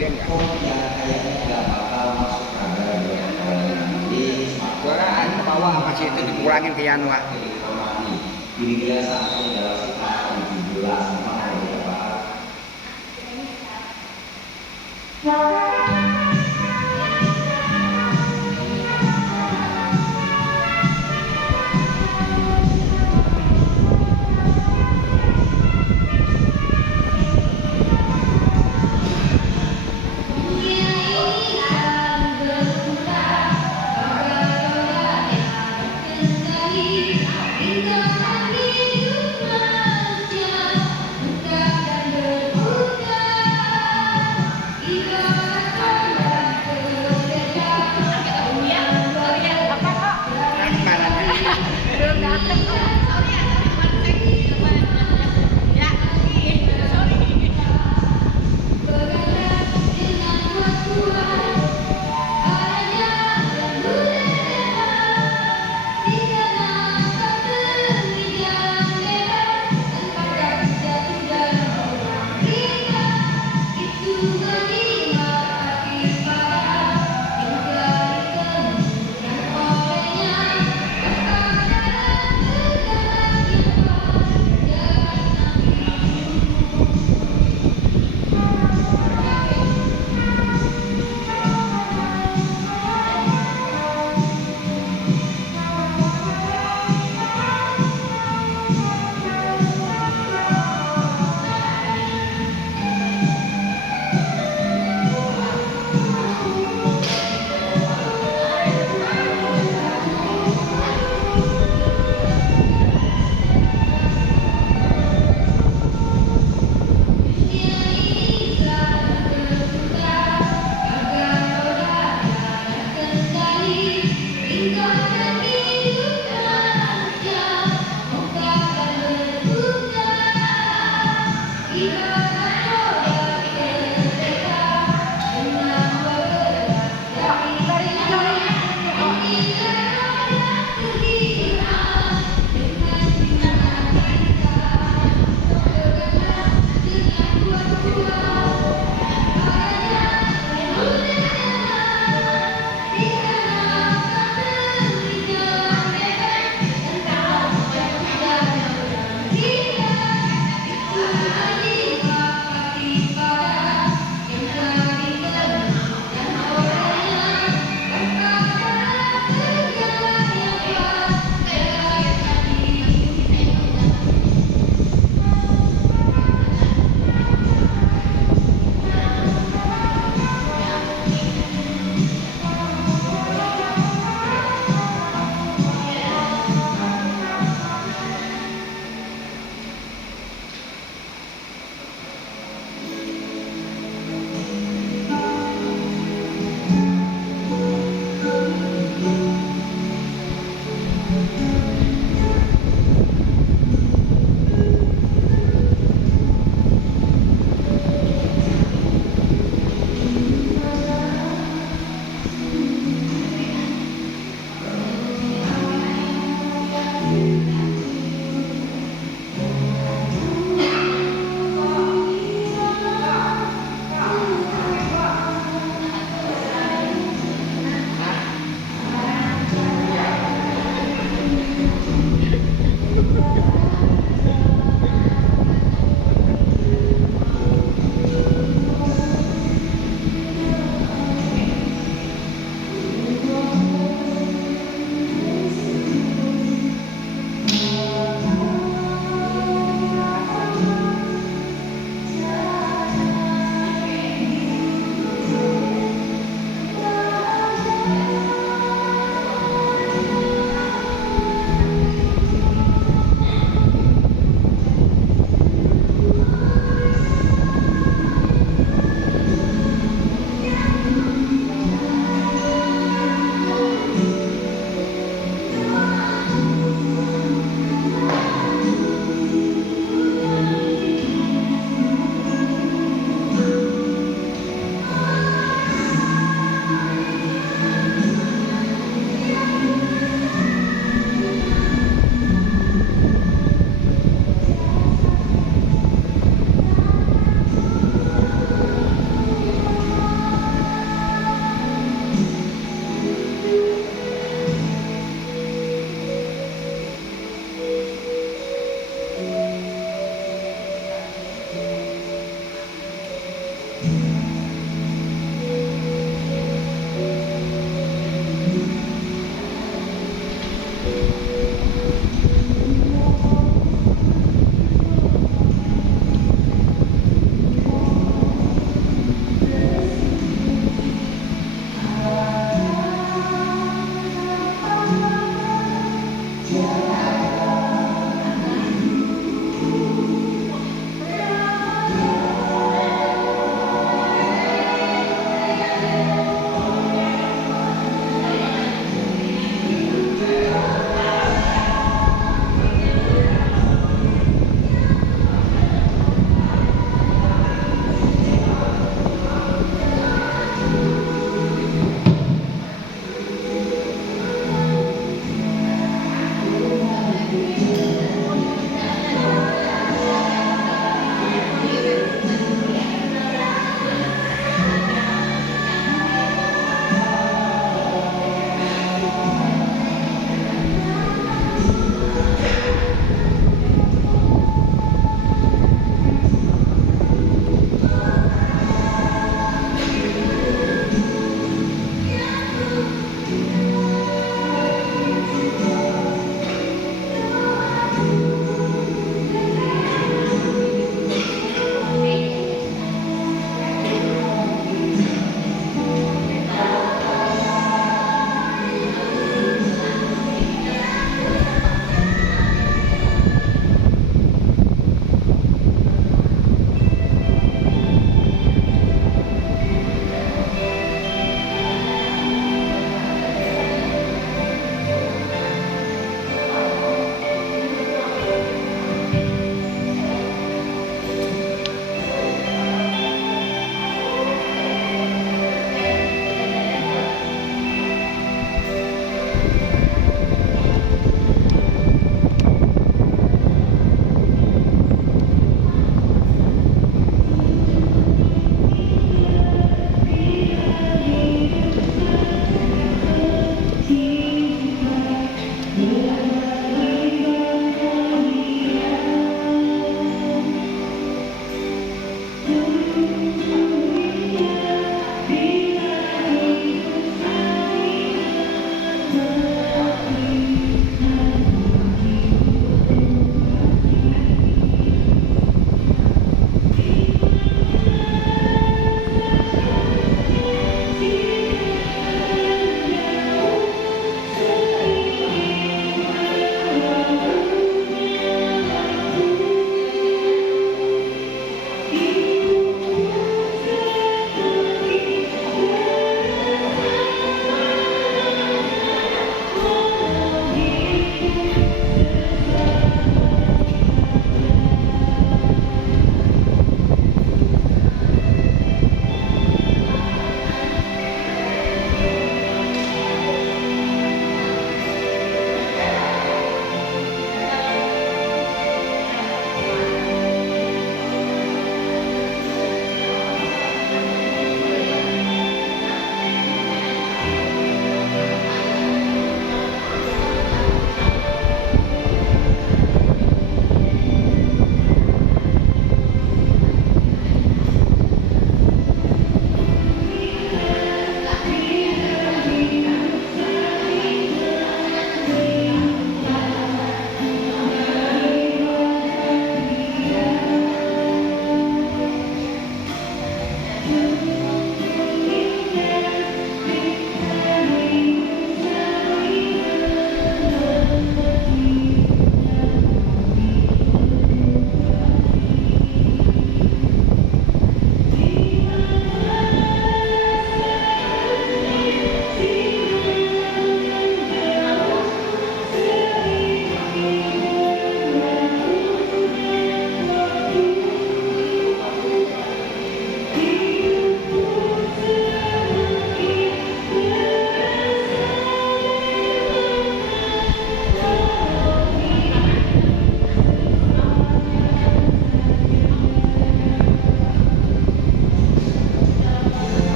dia enggak. Oh ya kayaknya nggak bakal masuk radar ya kalau nanti Suara ke bawah masih itu dikurangin ke Yanwa. Kira-kira sampai dalam sekitar 17 sama ada beberapa.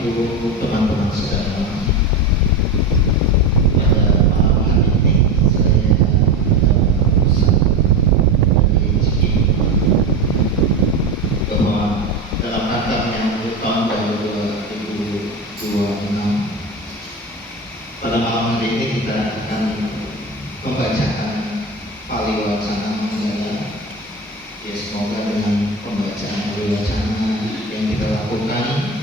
Ibu teman-teman saudara, pada malam hari ini saya pesan dari Ciki bahwa dalam rangka menyambut tahun baru 2026 pada malam hari ini kita akan membacakan Pali Wacana Manggala. Ya, semoga dengan pembacaan Pali Wacana yang kita lakukan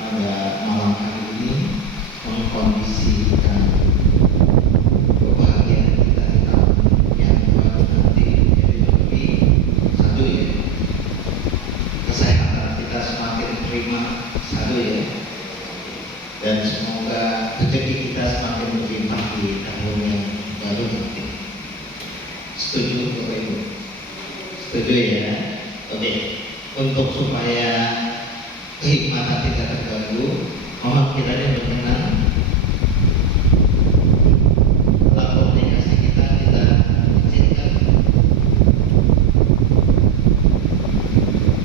pada malam hari ini mengkondisikan kebahagiaan kita di tahun yang baru nanti menjadi lebih satu ya, kesehatan kita semakin prima satu ya, dan semoga rezeki kita semakin berlimpah di tahun yang baru nanti. Setuju Bapak Ibu? Setuju ya? Oke. Untuk supaya kehikmatan tidak terganggu, mohon kiranya berkenan komunikasi kita izinkan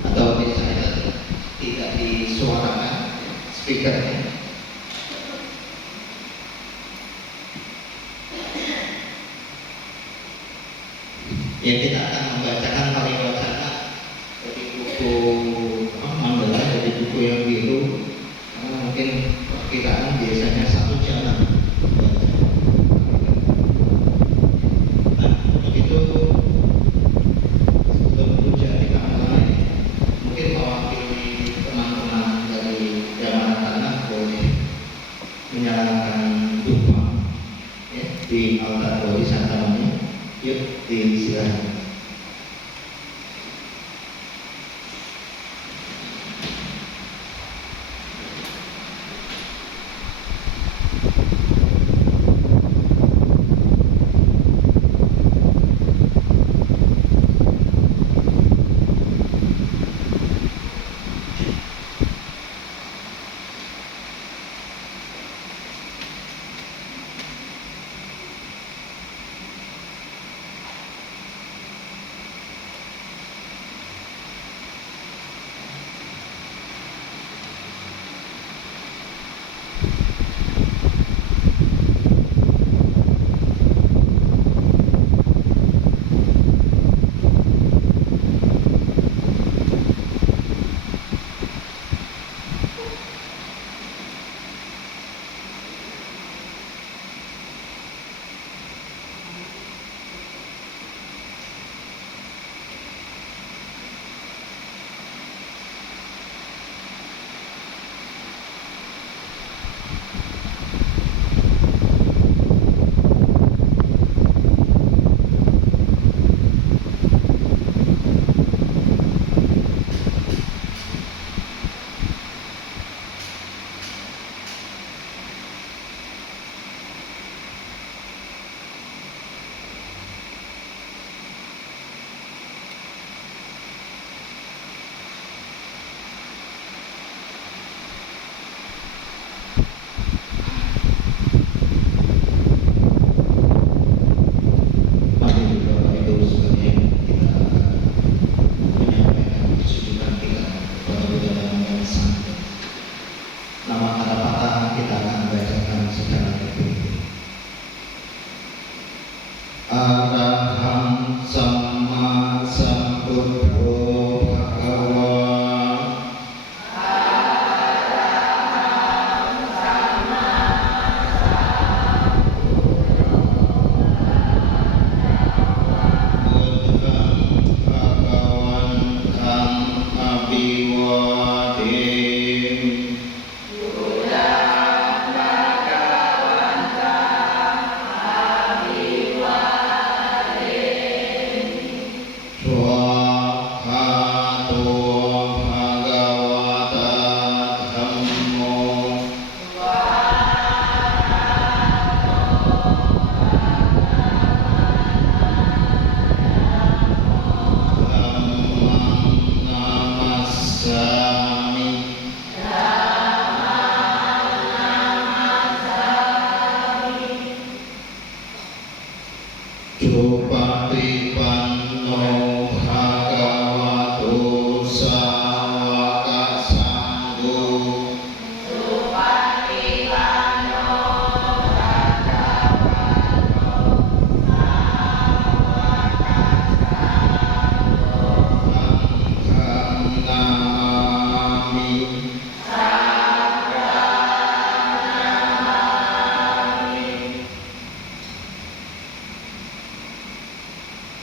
atau misalnya tidak disuarakan speakernya. Ya, kita akan membacakan Pali Wacana dari buku Manggala, dari buku yang biru, karena mungkin perkiraan biasanya 1 jam. Nah, untuk itu sebelum puja kita mulai, mungkin mewakili teman-teman dari Jamaah Tanah boleh menyalakan dupa ya, di altar Bodhisattvanya. Yuk, disilakan.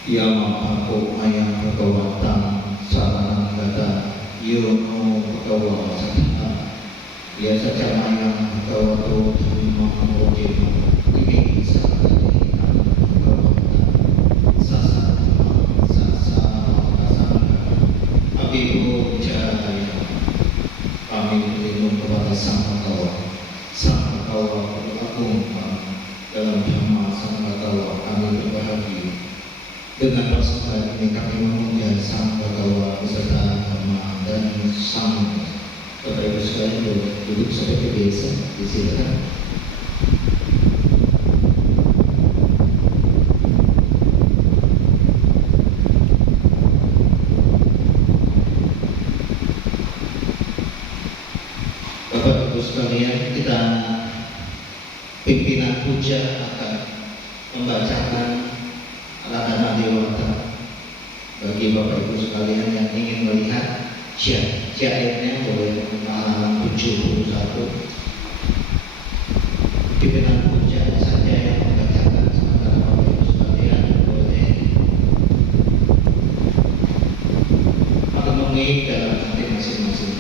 Yamahako ayam bhagavatam saranam gata yono bhagava sattha yasacca ayam bhagavato dhammam bodhima ime sakkati bhagavata sasatma sasavakasanga abhiho jaya kami berlindung kepada Sang Bhagawa agung dalam Dhamma Sang Bhagawa kami berbahagia. Dengan persembahan ini kami memuja Sang Bhagawa beserta Dhamma dan Sang. Bapak Ibu sekalian boleh duduk seperti biasa, disilakan. Bapak Ibu sekalian, kita pimpinan puja akan membacakan Radana Dewata. Bagi Bapak Ibu sekalian yang ingin melihat syairnya boleh halaman 71. Pimpinan puja saja yang membacakan, sementara Bapak Ibu sekalian boleh menemui dalam hati masing-masing.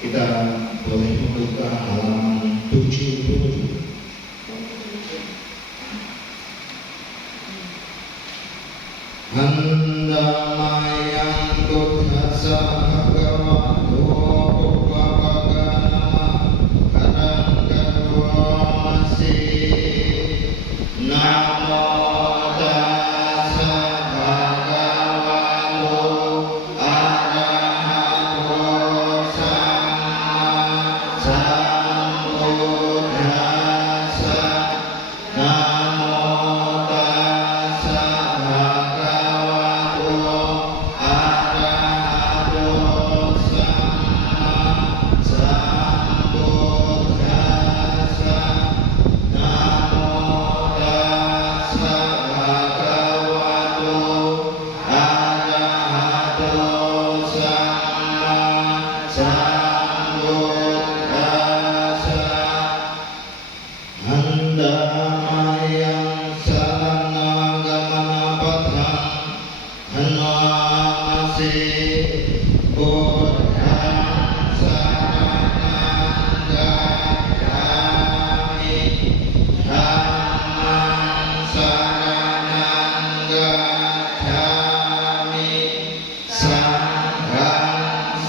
Kita boleh membuka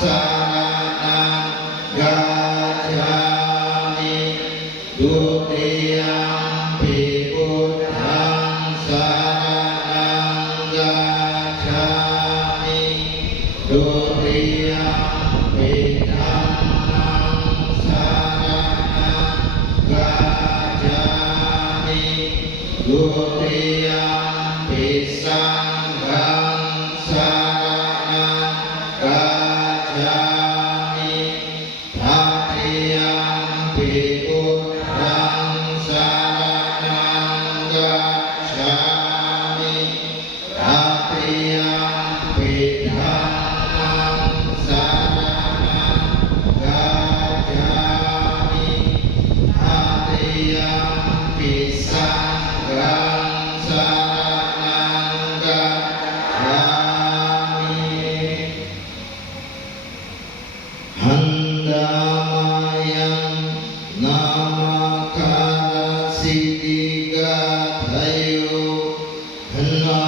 สารนังกัจฉามิดุติยัมปิพุทธังสารนังกัจฉามิดุติยัมปิธัมมังสารนังกัจฉามิดุติยัมปิสังฆังสารนังกัจฉามิทัตติยัมปิพุทธังสารนังกัจฉามิทัตติยัมปิธัมมังสารนังกัจฉามิทัตติยัมปิสังฆังสารนังกัจฉามิ หันดามายังนามาคาราสิติกาทะโยหันนา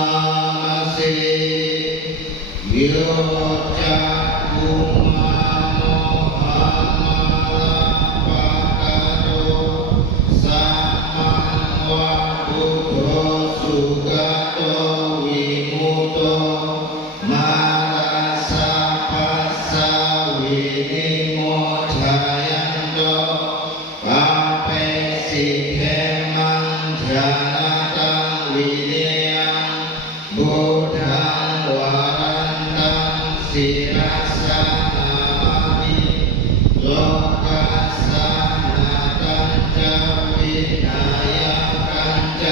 มาเสโยจักขุมาโมหะมาลาปะกะโตสัมมังวะพุทโธสุขโตวิมุตโตมาราสะปัสสะวินิโมชัยยันโตปาเปสิเทมังญาณตังวิเนยังบุตังวารันตังศิรัสสะนามามิโลกัสสะนาตัญจวินายกัญจ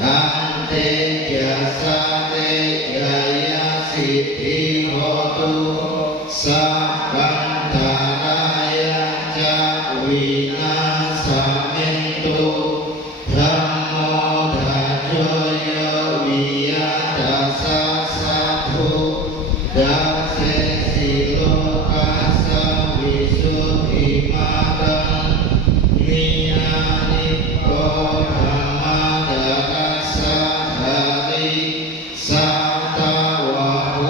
ตันเตยะสะเตยะยะสิทธิโหตุสัพพันธารายะจะวินาศเมตุธัมโมทัจโยวิยตัสสะสัพพุดัสเสสิโลกัสสะวิสุทธิมาตังนิยานิโกธัมมาดารัสสะหะริสัตตวะโห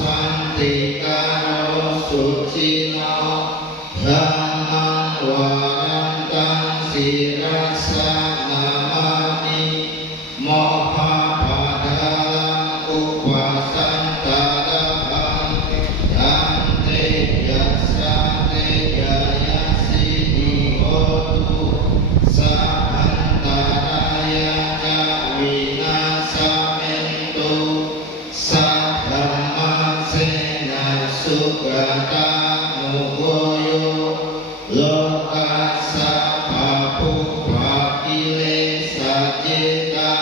สันติกาโรสุจิโนธัมมังวารันตังศิรัสสะนามามิโมหะปะทาลังอุปสันตาระหังยันเตยัสสะเตยะยะสิทิโหตุสัพพันตารายะจะวินาศเมตุสัพพัมมัสเสนะสุขตามุโกโยโลกัสสะภะพุปภะกิเลสเจตา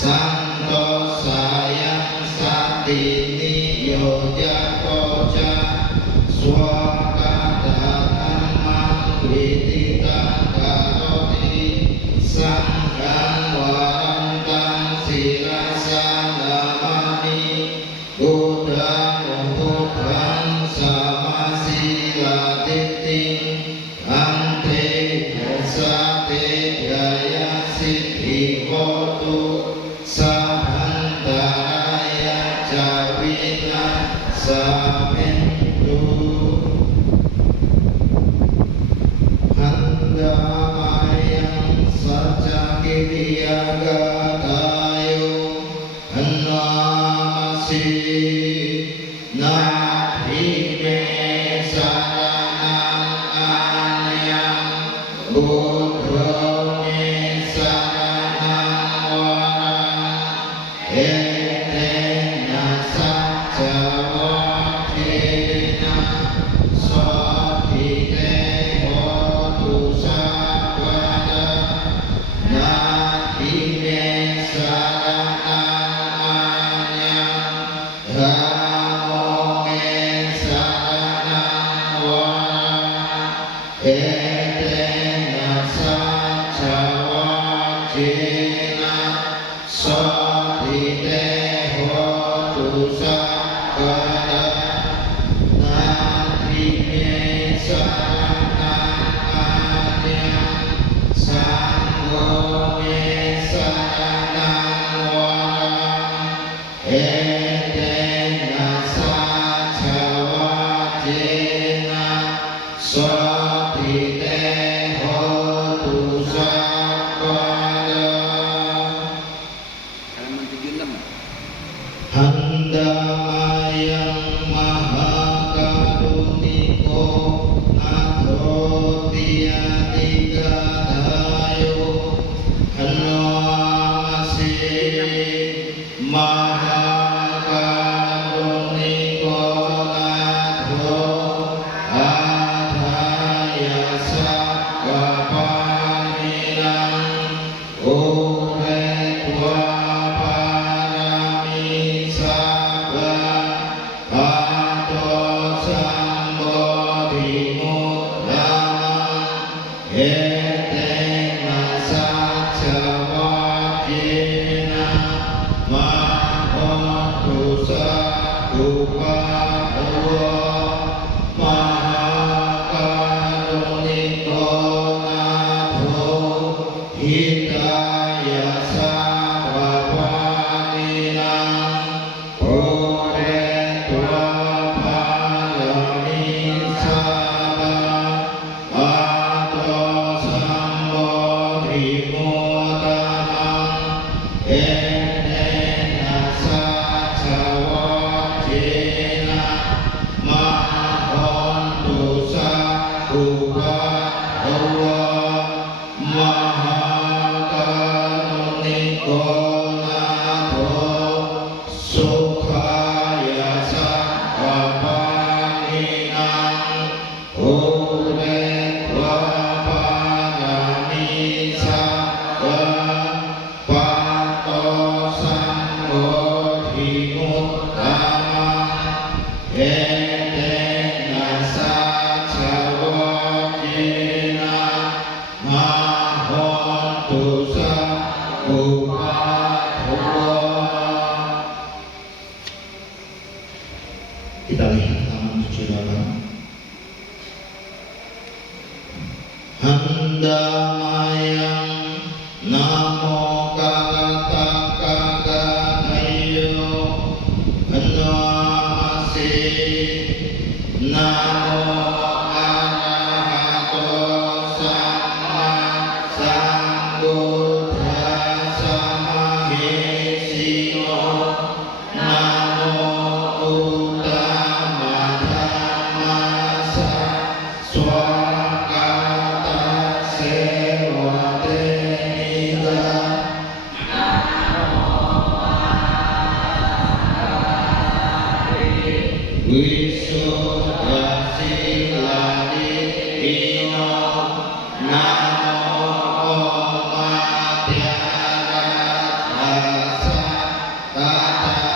สันโตสายันสัตตินิโยจะโกจะสวากาตาธัมมังวิติตังกะโรติสังฆังวารันตังศิรัสสะนามามิพุทธังพุทธังสัมมาสีลาติติอันเตยัสสะเตยะยะสิทธิโหตุสัพพันตารายะจะวินาศเมตุ หันดามายังสัจจกิริยากาทายโยหันนามาสีนาทิเมสารนังอัญญังบุตโธเมสารนังวารังเอเตนะสัจจวัคเทนะ โสทิเตโหตุสัพพะทานาทิเมสารนังอัญญังธัมโมเมสารนังวารังเอเตนะสัจจวัคเทนะโสทิเตโหตุสัพพะทา นาทิเมสารนังอัญญังสังโฆเมสารนังวารังเอเตนะสัจจวัค na swatite hotu sabada Halaman 76. Handamayang Mahakaruniko Natho Tiyadikadayo Hanamasi Mahakaruniko Natho Adhayasa Kapanilang Uretwa Parami Sabha Ato Sambodhi Mudhamang Etena Satchavajena Mahotu Sakupahuwa Mahakaruniko Natho Hidaya Sabapanilang Uretwa Parami Sabha Ato Sambodhi Mudhamang Etena Satchavajena Mahotu Sakupahuwa Mahakaruniko Natho Sukhaya Sakkappaninang Uretwa Parami Sabha Pato Sambodhi Mudhamang Etena Satchavajena Mahotu Sakupahuwa. Kita lihat halaman 78. Handamayang Namo Kagatakagadhayo Hanamasi Namo Arahato Samma Sambuddhassa Mahesino Namo Uttama Dhammassa Swakata Sewate Nida Visuddhasiladi Ino Namo Omatyarasa Tatanataya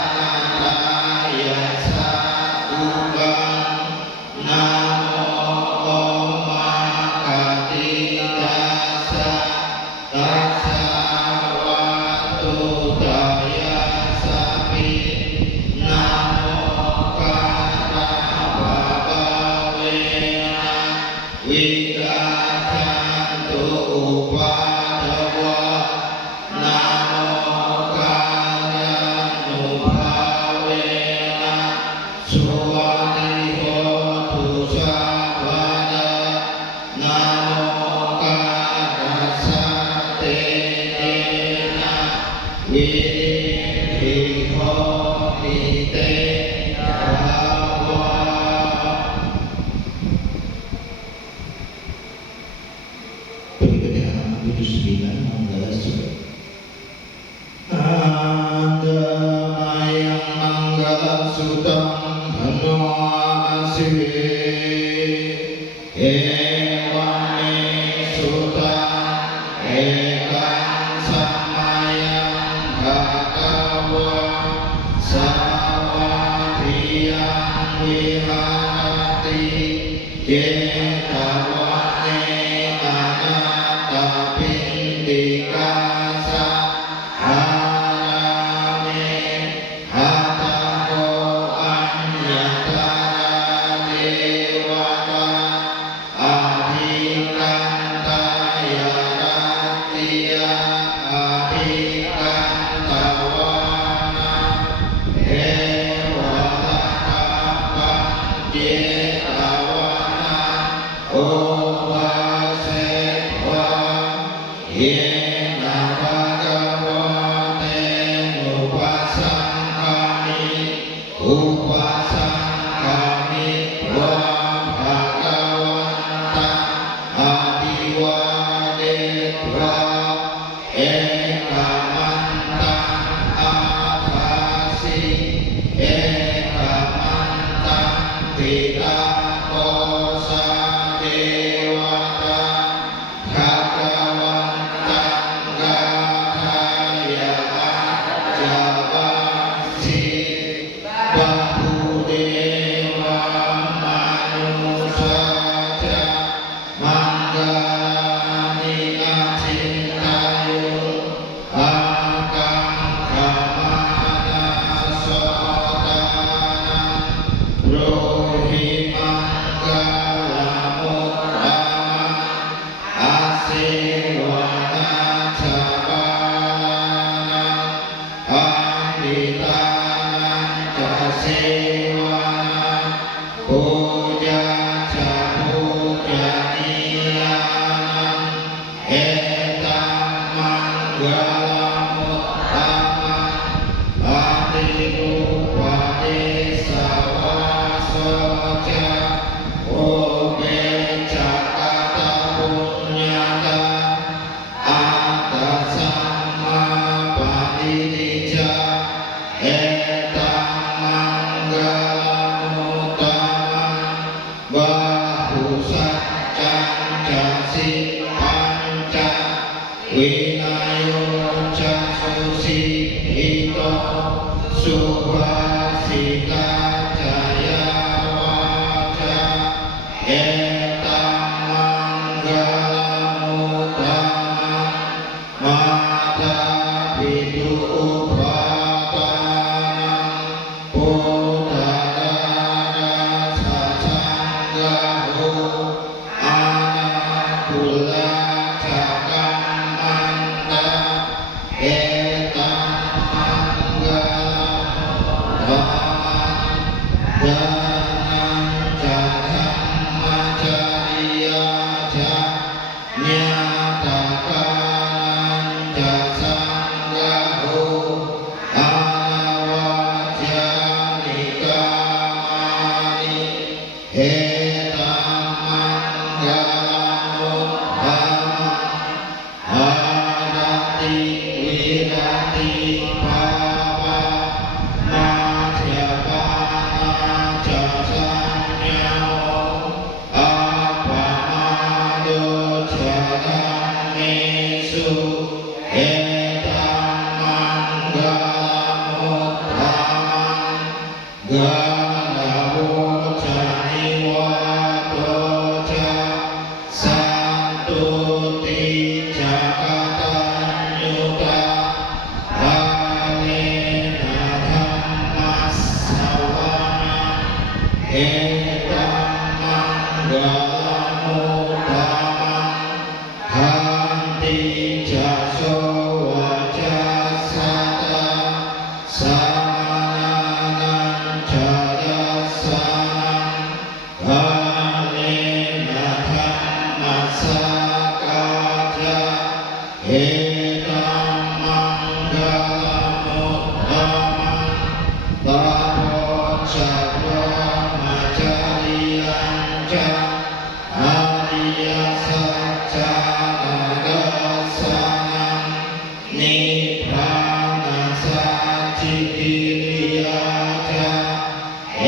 Sadukang Namo Omakatidasa Tasawatudaya Sapi Namo Karabhavena Vigacantu Upadava Namo Karanubhavena Suwadihotu Sabhada Namo Karasatena Vidhihomite Bhava. Berikutnya halaman 79 Manggala Sutta. Handamayang Manggala Sutta Hanamasi Ewame Sutta Ekang Samayang Bhagawa Sawadhiyang Viharati Jetavane Anata Pindikasa Harame Hatako Anyatara Dewata Adhikantaya Rattiya Adhikantawana Ewa Takapa Jeta ปิตาโกสาเทวตาภะคะวันตังกาทายะอาจาวาสิบาหุเดวามนุสาจามังกานิอาทินทายุอากังขมานาโสตานังโรหิมังกาลมุตตะอาเสวนาชาบานังอามิตานังจะเสวนาปูจาจาปูจานิยานังเอตัมมังกาลมุตตะมังอาติรูปะเดสาวาโสจาโอเบจักกตะปุญญาตาอาตัสสัมมาปะติติจาเอตัมมังกาลมุตตะมังบาหุสัจจังจะสิปัญจวินัยโยจะสุสีหิโตสุภาสิตาจายาวาจาเอตัมมังกาลมุตตะมังมาตาปิตุอุปาทานังพุทธาราสัจจังกะโหอานาคุลาจักกัมมันตาเอตัมมังกาลมุตตะมัง ดานังจะธัมมัจจริยาจะญาตกานังจะสังฆโหอานาวาจานิกามานิเอตัมมังกาลมุตตะมังอาราติวิราติภาวะมาเถปานาจะสัญญาโออาปะมาโดชะธัมเมสุเอตัมมังกาลมุตตะมังกาลโวจานิวาโตจะสันตุติจักตัญญูตาภาเลนะธัมมัสสวานังเอตัมมังกาลมุตตะมังขันติจะโสวะจัสสะตาสามานันจะยัสสะนังภาเลนะธัมมัสสะกาจาเอตัมมังกาลมุตตะมังตาโพจะพระมัจจริยัญจะอริยสัจจานาดัสสะนังนิพพานาสัจจิกิริยาจะเอ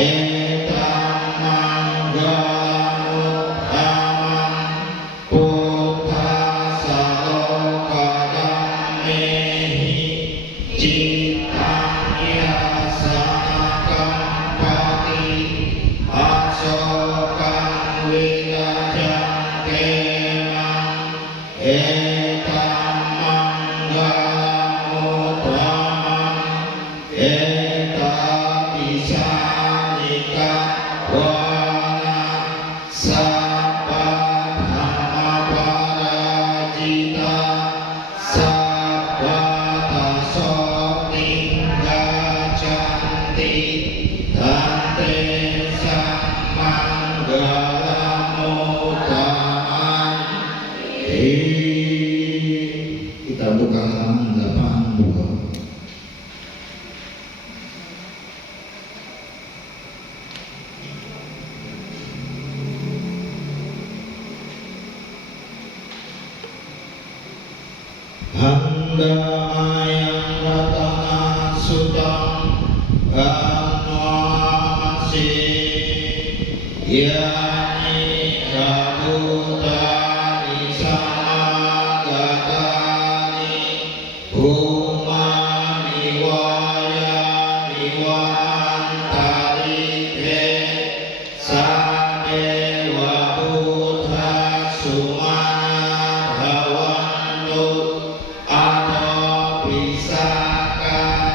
ตัมมังกาลมุตตะมังพุทธัสสะโลกธัมเมหิจิตตังยาสนะกัมปติอาโศกังวิราจังเตมังเอตัมมังกาลมุตตะมังเอตาปิชานิกาวานาสัพพะธัมมปาราจิตาสัพพะทัสสติกัจจันติทันเตสัมมังกาลมุตตะมัง Kita buka halaman 82. Handamayang ratana sutang anwamasi Yani Rabutani Samagatani Bhumani Vayani Vantarite Sadeva Buddha Sumana Bhavantu Atopisaka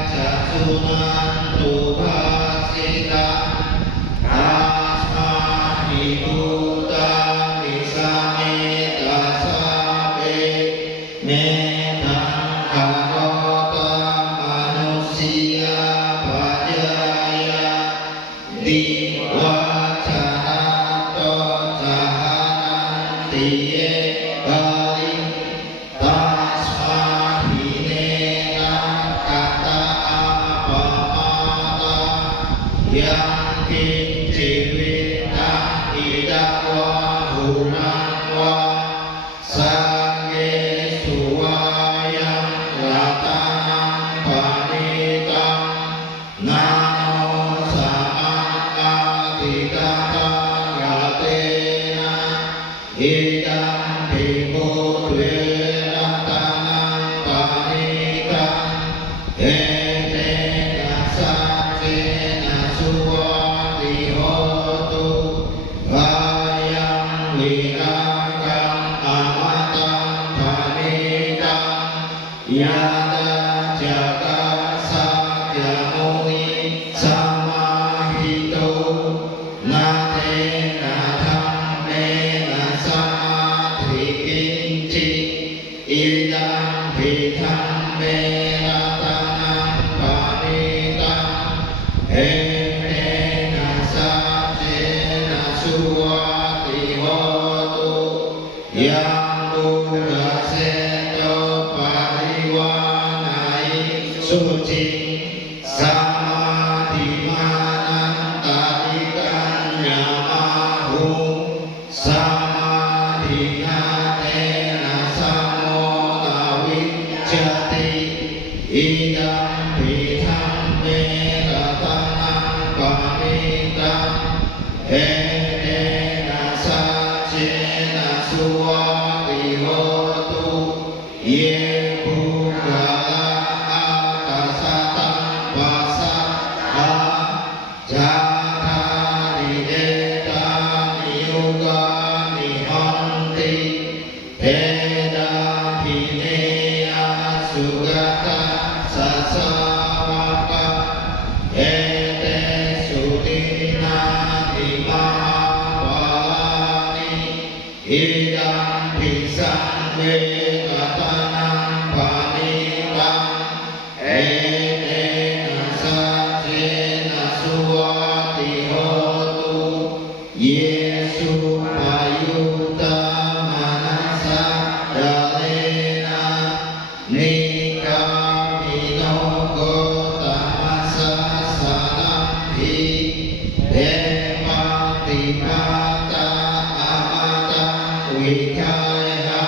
Chasunantu Bhasita yang kincivita idakwa hunakwa sange suwayang ratanang panitam nano samakatitatang ratena idam bhimudve ratanang panitam Yada jaga satya muni samahito nate natham mena samadhi kinci idam bhitham mena tanam panitam enena sajena suwati hotu yang Buddha seto pariwanai suci samadhi manantarikan nyamahu samadhi natena samona vicjati idam bhitham meratanam panitam enena sajena suwati hotu ye buddha akasatam vasaha jatani detani yugani hanti veda hineya sugata sasavaka ete sudinati mahabalani idam bhisangve katanam panitam enena sajena suwati hotu yesu payuta manasa dalena nikamino gotamasa sanamhi devapipata amata wikaya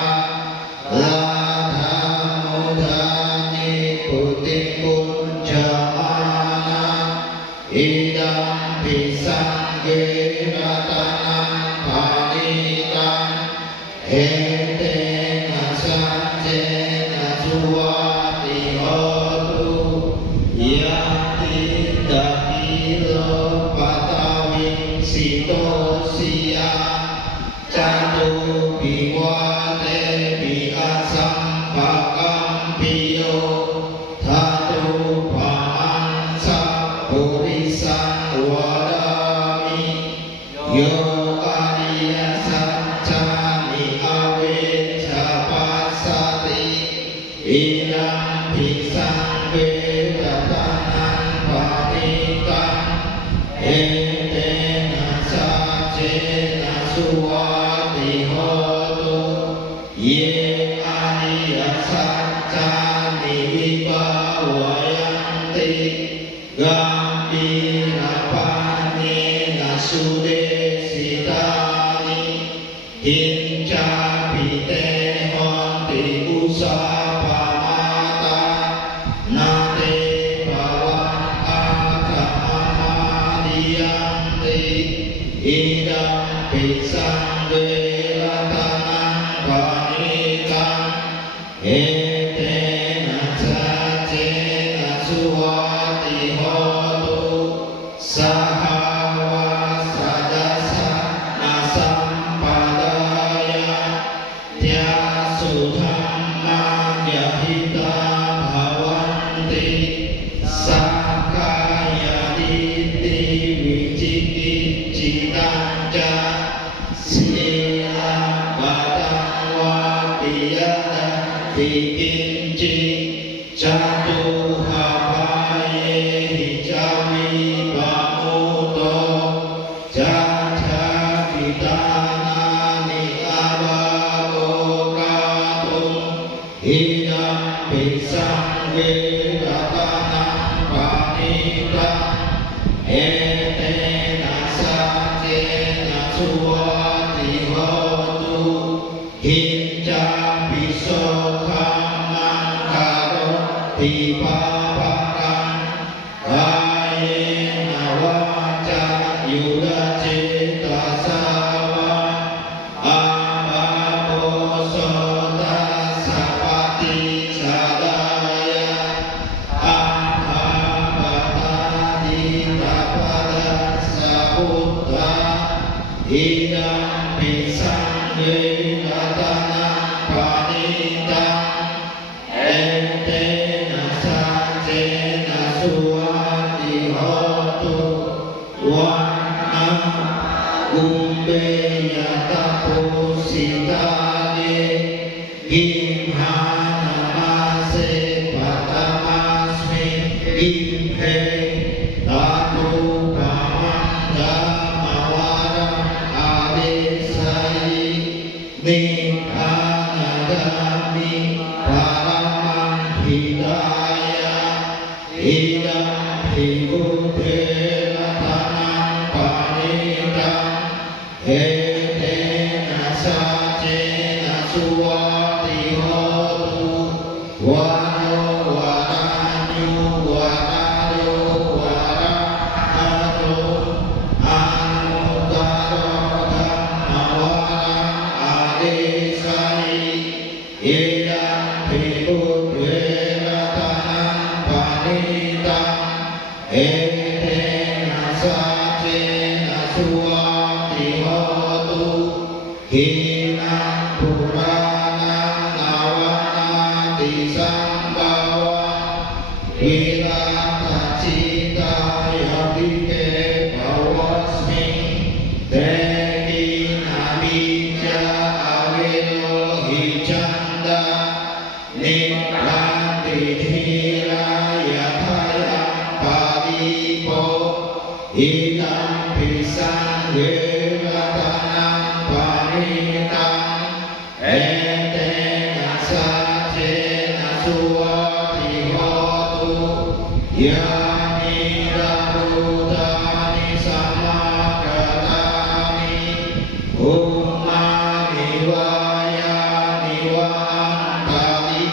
ladha mudhani putikun jamana idam pisangge ratanam panitam etena sajena suwati hotu yati dakilo patawin sitosya Catu biwate biasam pakam piyo Thatu pamansa purisan wadami Yo ariya saccani avecca pasati Idam pisang vedatanam panitam Etena sajena suwati hotu ye ariya saccani vibawayanti gambira panena sudesitani hinca pite honti usapamata nate bawang agamamadiyanti Idam pisang velatanam panitam Etena sajena suwati hotu Sahawa sadasa nasampadaya Tyasudhamma yahita bhavanti Sakaya diti vicikicitanja Sila badangwa piyada vikinci Jatuhapaye hijawi pamuto Jaja vidanani ababokatum Idam pisang velatanam panitam Etena sajena suwati hotu Hinca pisokhamang karoti papakam Kayena waca yuda cita sawa Amabosota sapati sadaya Amabhatadita pada saputra Idam pisang velatanam panitam Etena sajena suwati hotu Wana umbeya tapusitane Gimhana mase patamasmi Gimhe tatu pamandamawaram adesai Nikhanagami paramam hidaya Idam hivudelatanam panitam Etena sajena suwati hotu Wano waranyu warado warahado Anutaro dhammawaram adesai Idam hivudelatanam panitam Etena sajena suwati hotu Hinam puranam navanati sambhava Virata citaya vike bhavasmi Deki nabija avelo hijanda Nikranti dhira yathaya padipo Idam pisang velatanam panitam Etena sajena suwati hotu Yani rahutani samagatani Ummani vayani vantali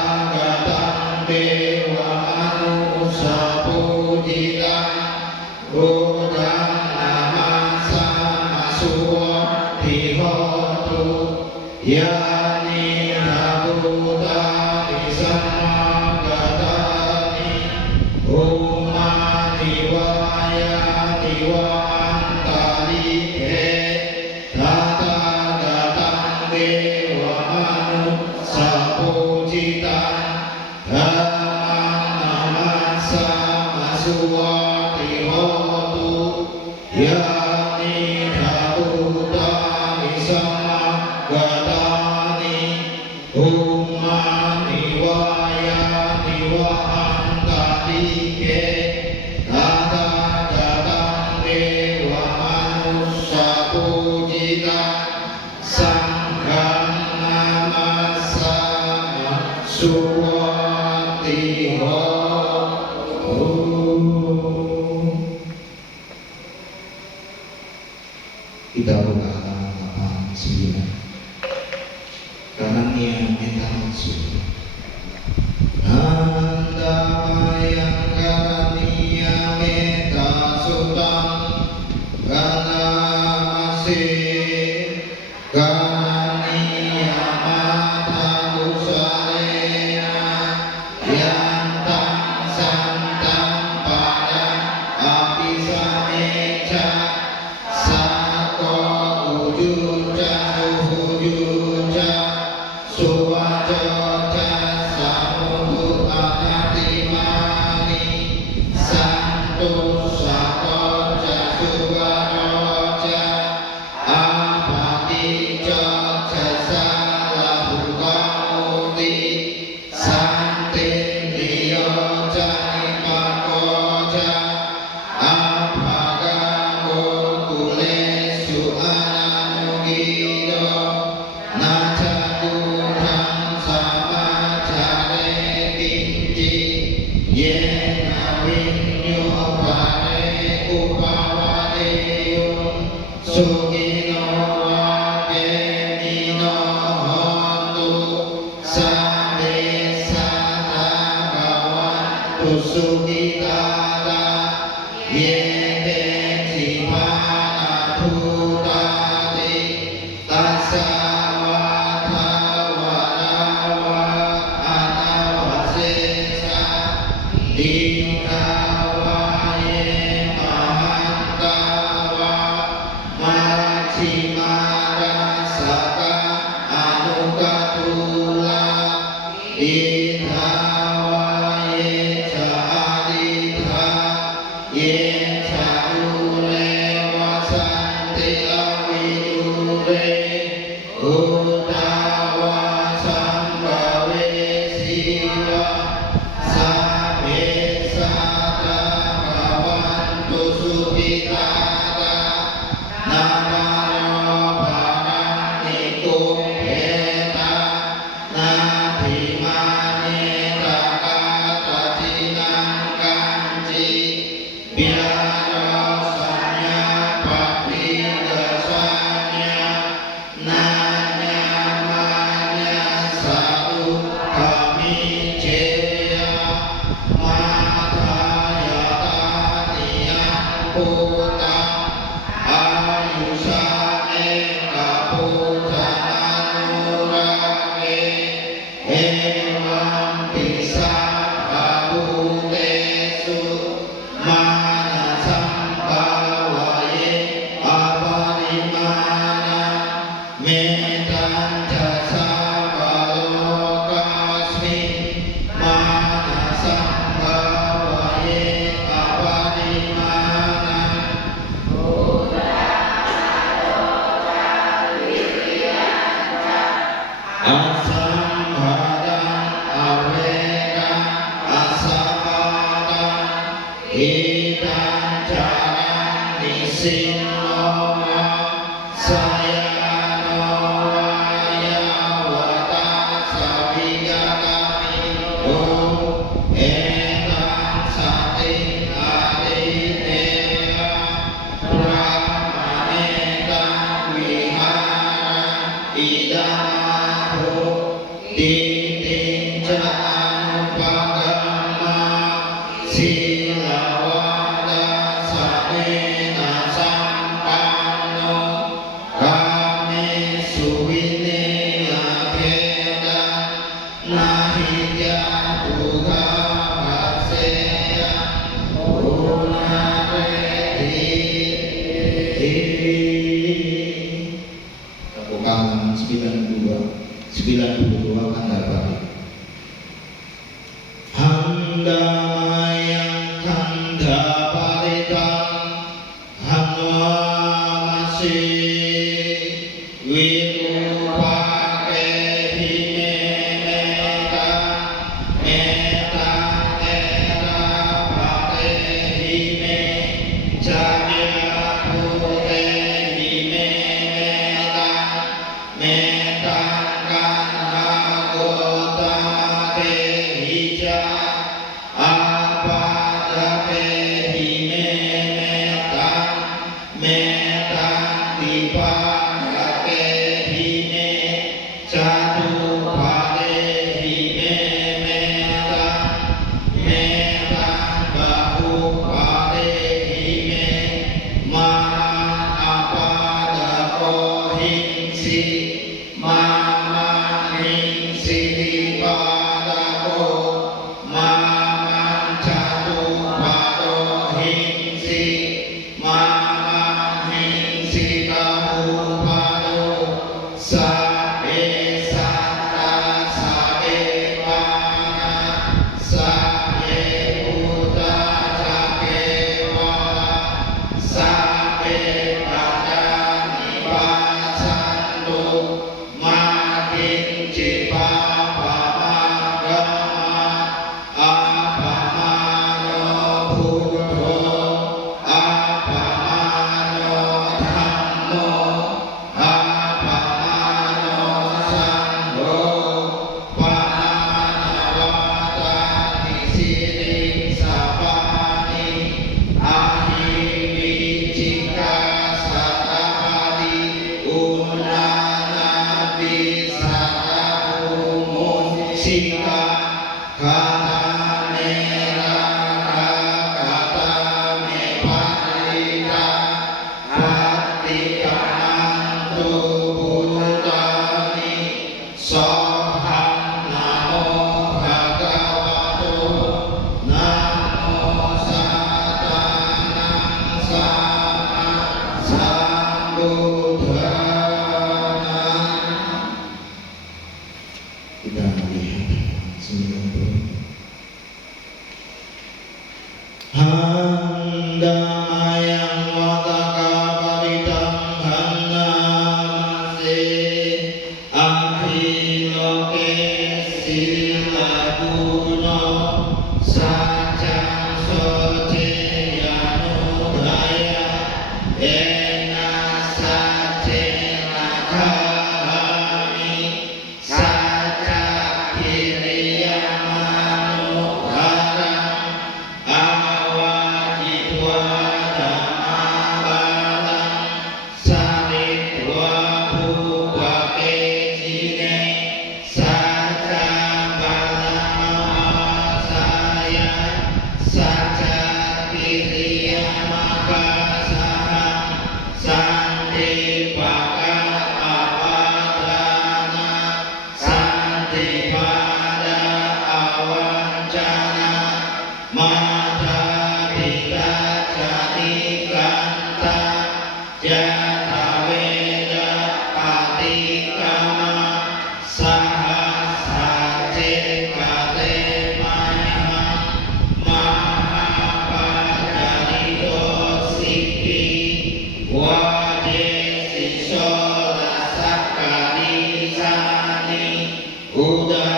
Tathagatam deva manusapujitam Udam namasama suwati hotu Yani rahutani samagatani Ummani vayani vantali Tathagatam deva manusapujitam Dhammam namasama suwati hotu Yani rahutani samagatani Ummani vayani vantali Tathagatam deva manusapujitam Sangham namasama suwati hotu Kita berkata apa sembilan Karena yang minta maksud Nanda mayang karaniya meta sutam se gani amata kusalena yantang santang pada apisamecha sako ujuja suhujuja suwajoja samudu anatimani santu sakoja suwaroja apatijo jasalahukamuti santin liyoja nipakoja apagamu kulesu anamugido najadudang sama jare tinji yena vinyo pare upawadeyo sugino wake nino hontu sambe sadagawan tusugitara yete jivana purati tasawatawarawa anawasesa dikawaye mahantawa macimarasaka anukatula idhawaye caaditha ye cadure wasanti awidure udawa sambhawe siwa sabe sada bhavantu sukhitara namaro bharani kumbheta nadhimane rakata cinangkanci biarosanya papridasanya nanyamanya satu kami jaya madhayataniya puta ayusane kapujananurake evam bisa kabutesu manasam bawaye aparimana medan jasa balokasmi manasam bawaye aparimana asambhadan avedam asabhadan hidam jaran nisinnowa sayanowa yawata savigatami etam satin aditeva brahmanetam viharam idamaho titinja anupagama silawada samena sampanno kame suwine akeda nahidya tuha bhaseya Kapukan 92 Kandapati Handamayang Kandaparitam Hanwamasi Wirupake himemeta meta era pate hime jaya pute himemeta meta kanha gotamake hija apadate himemeta meta dipake hime jatu pade himemeta meta bahu pade hime mana apada เอนะสัจเจนะคามิสัจจกิริยามนุภารังอาวาจิตวาธัมมาบาลังสาริตวาภูปะเกจิเนสัจจบาลังมหาสายะสัจจกิริยามกาสหังสันติปะกะอาปาทานาสันติปาดาอาวัญจานามาทาปิตาจานิกันตาจาทาเวนะปาติกามะสหัสสะเจกะเตมะหังมหาปัญญานิโยสิกิวะเดสิโสรัสสะกะดิสานิอุดา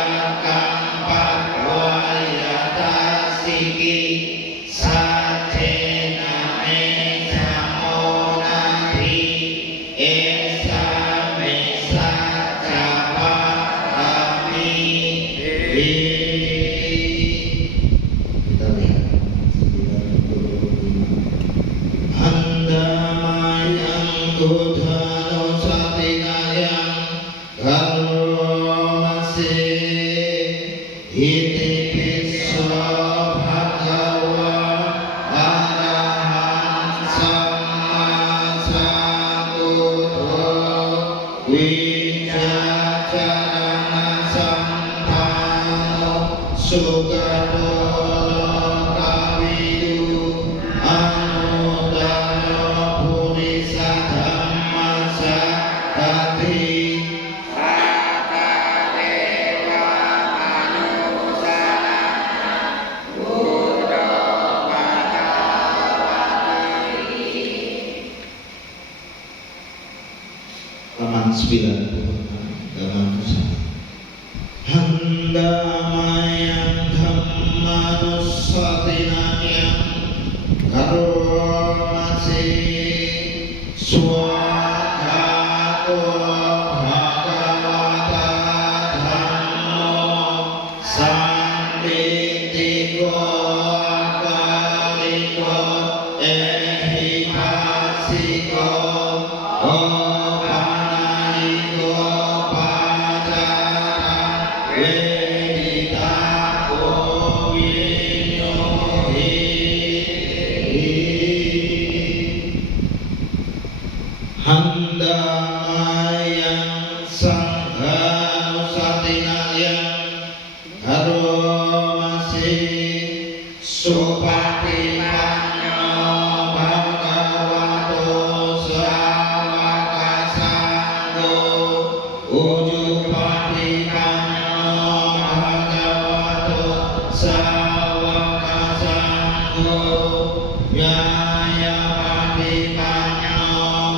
กัมปัตวายตาสิกิสัจเจนะเมธัมโมนาทิเอสาเมสัจจปะรามิ Kita lihat sekitar 25. Andamayang Buddhano Satinayang Karomase Iti Pisso Bhagava Arahan Samma Sambuddho Vijajarana Sampano Sugata Kavidu Anudana Purisa Dhamma Sakati Halaman 9 halaman pusat. Handamayang dhammanusatinayang karomasi swakato bhagavata dhammo sambitiko akaliko ehipasiko opanayiko pacarang vedita ovinyohi Handamayang sanghanusatinayang haromasi supatipanyo bhagavato sawaka sangho ujupatipanyo bhagavato sawaka sangho nyayapatipanyo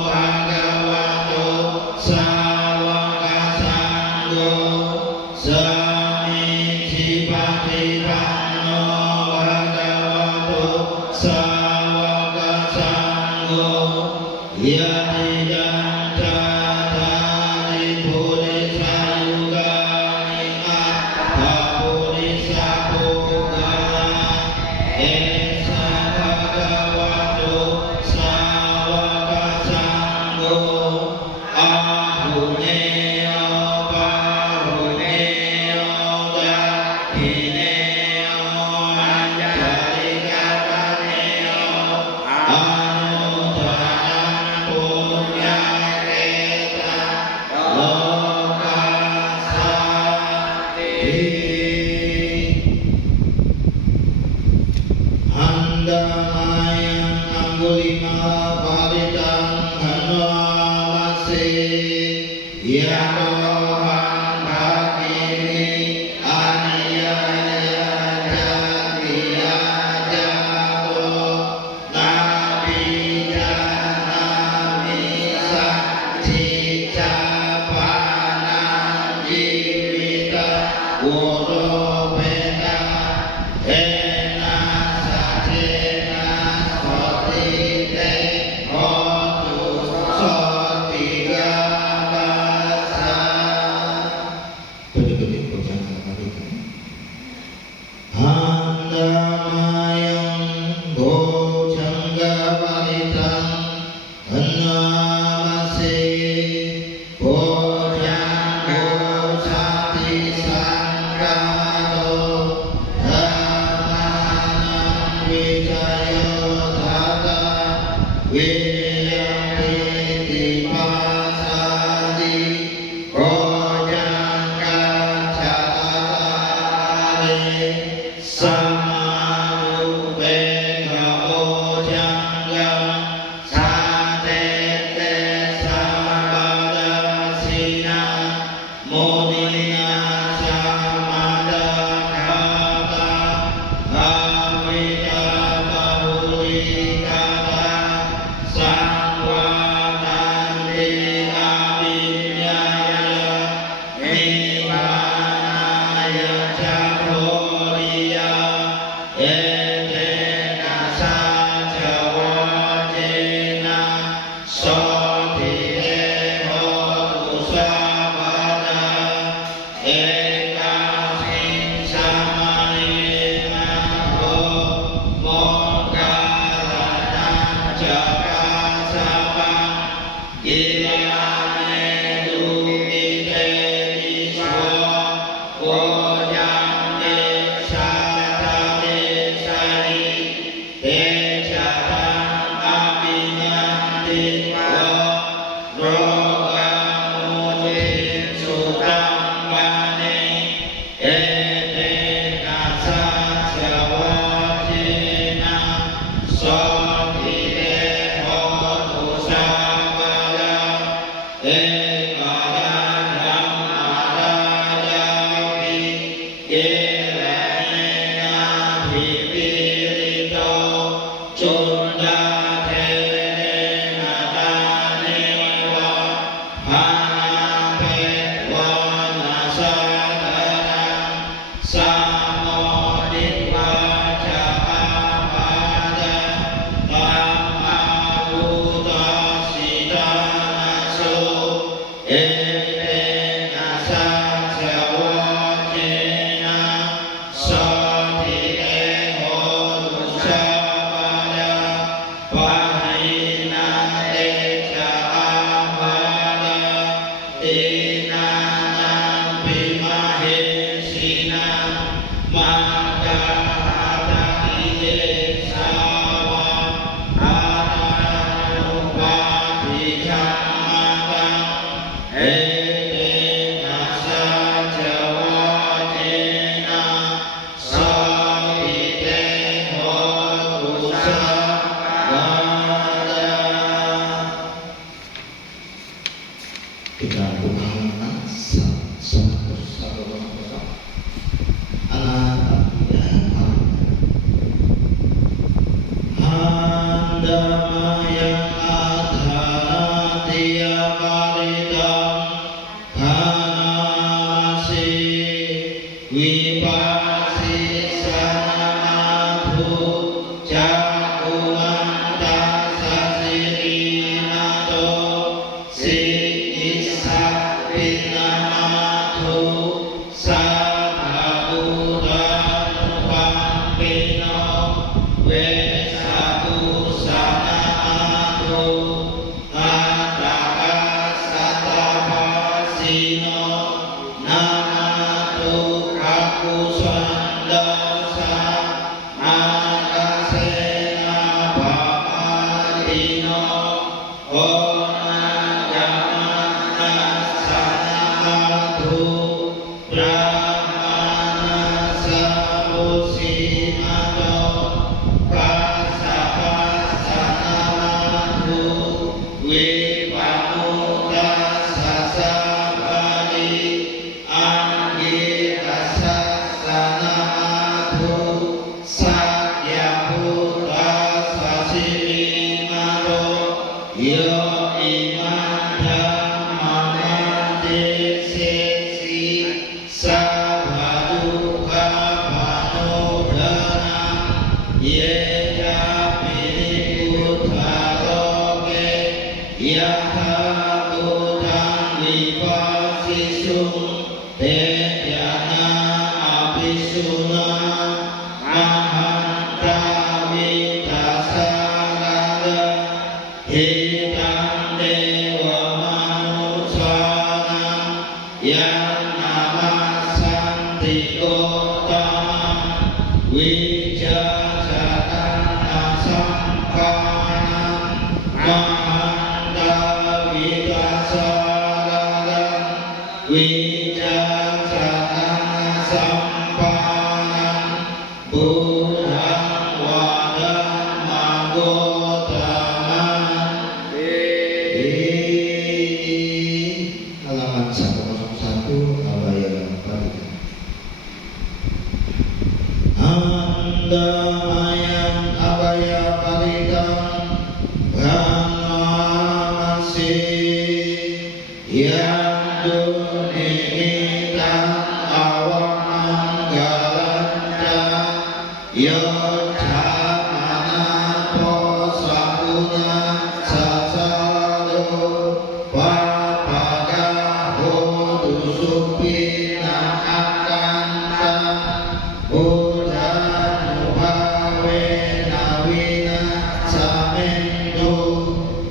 bhagavato sawaka sangho samicipatipanyo bhagavato sawaka sangho yatidang tatani purisa yugani atha purisa pugala esa bhagavato sawaka sangho ahuneo bahuneo dakhineo anjaligataneo anudanan punyaya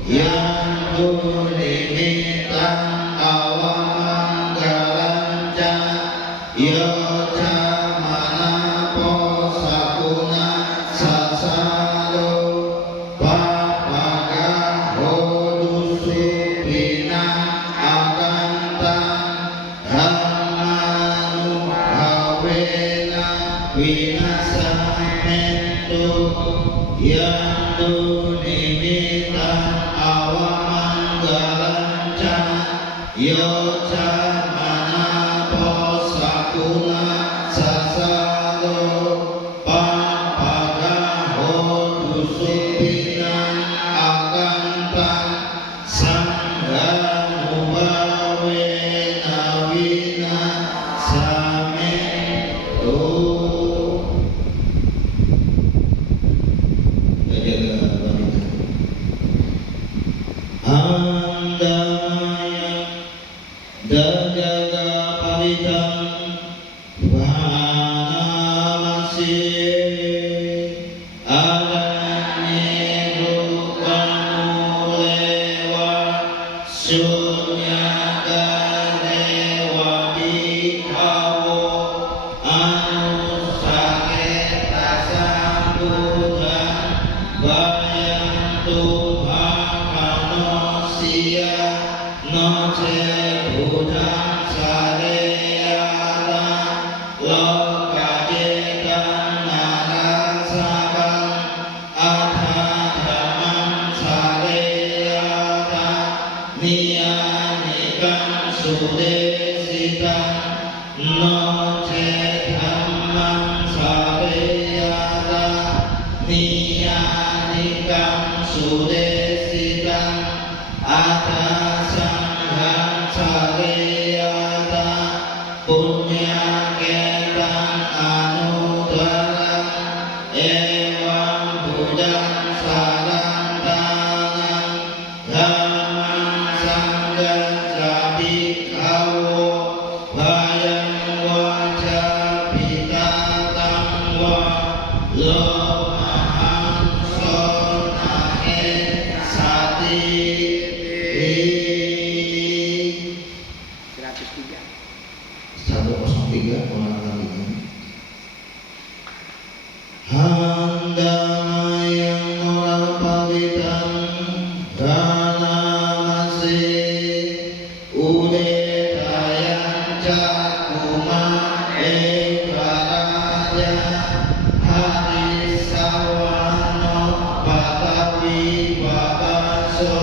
Yang นิมิตังอวมังกลัญจาโยชามนาโพสักขุณาสัสสาโลปะปะกะโหตุสุปินังอากันตังธัมมานุภาเวนะวินัสสเมตุยันตุนิมิตังอวมังกลัญจาโยชามนาโพสักขุณาสัสสาโลปะปะกะโหตุสุปินังอากันตังสังฆานุภาเวนะวินัสสเมตุ Andamaya dajaga paritam vahanamasi adanyerukanulewa sunyagarewa bhikkhavo anusaketa sambuddham vayantu bhakanosia no ce buddham sareyata lokajetam narasabam athatamam sareyata niyanikam sudesitam no ce dhammam sareyata niyanikam sudesitam atha sangham sareyata punyaketam anuttaram evam buddham sarantanam dhammam sangham bhikkhavo vayam vaca pitatam va lomaham sonahe sati 103 orang lagi. Handamayang moral pawitam ranamase udetayang cakuma ekaraja harisawano patawi babaso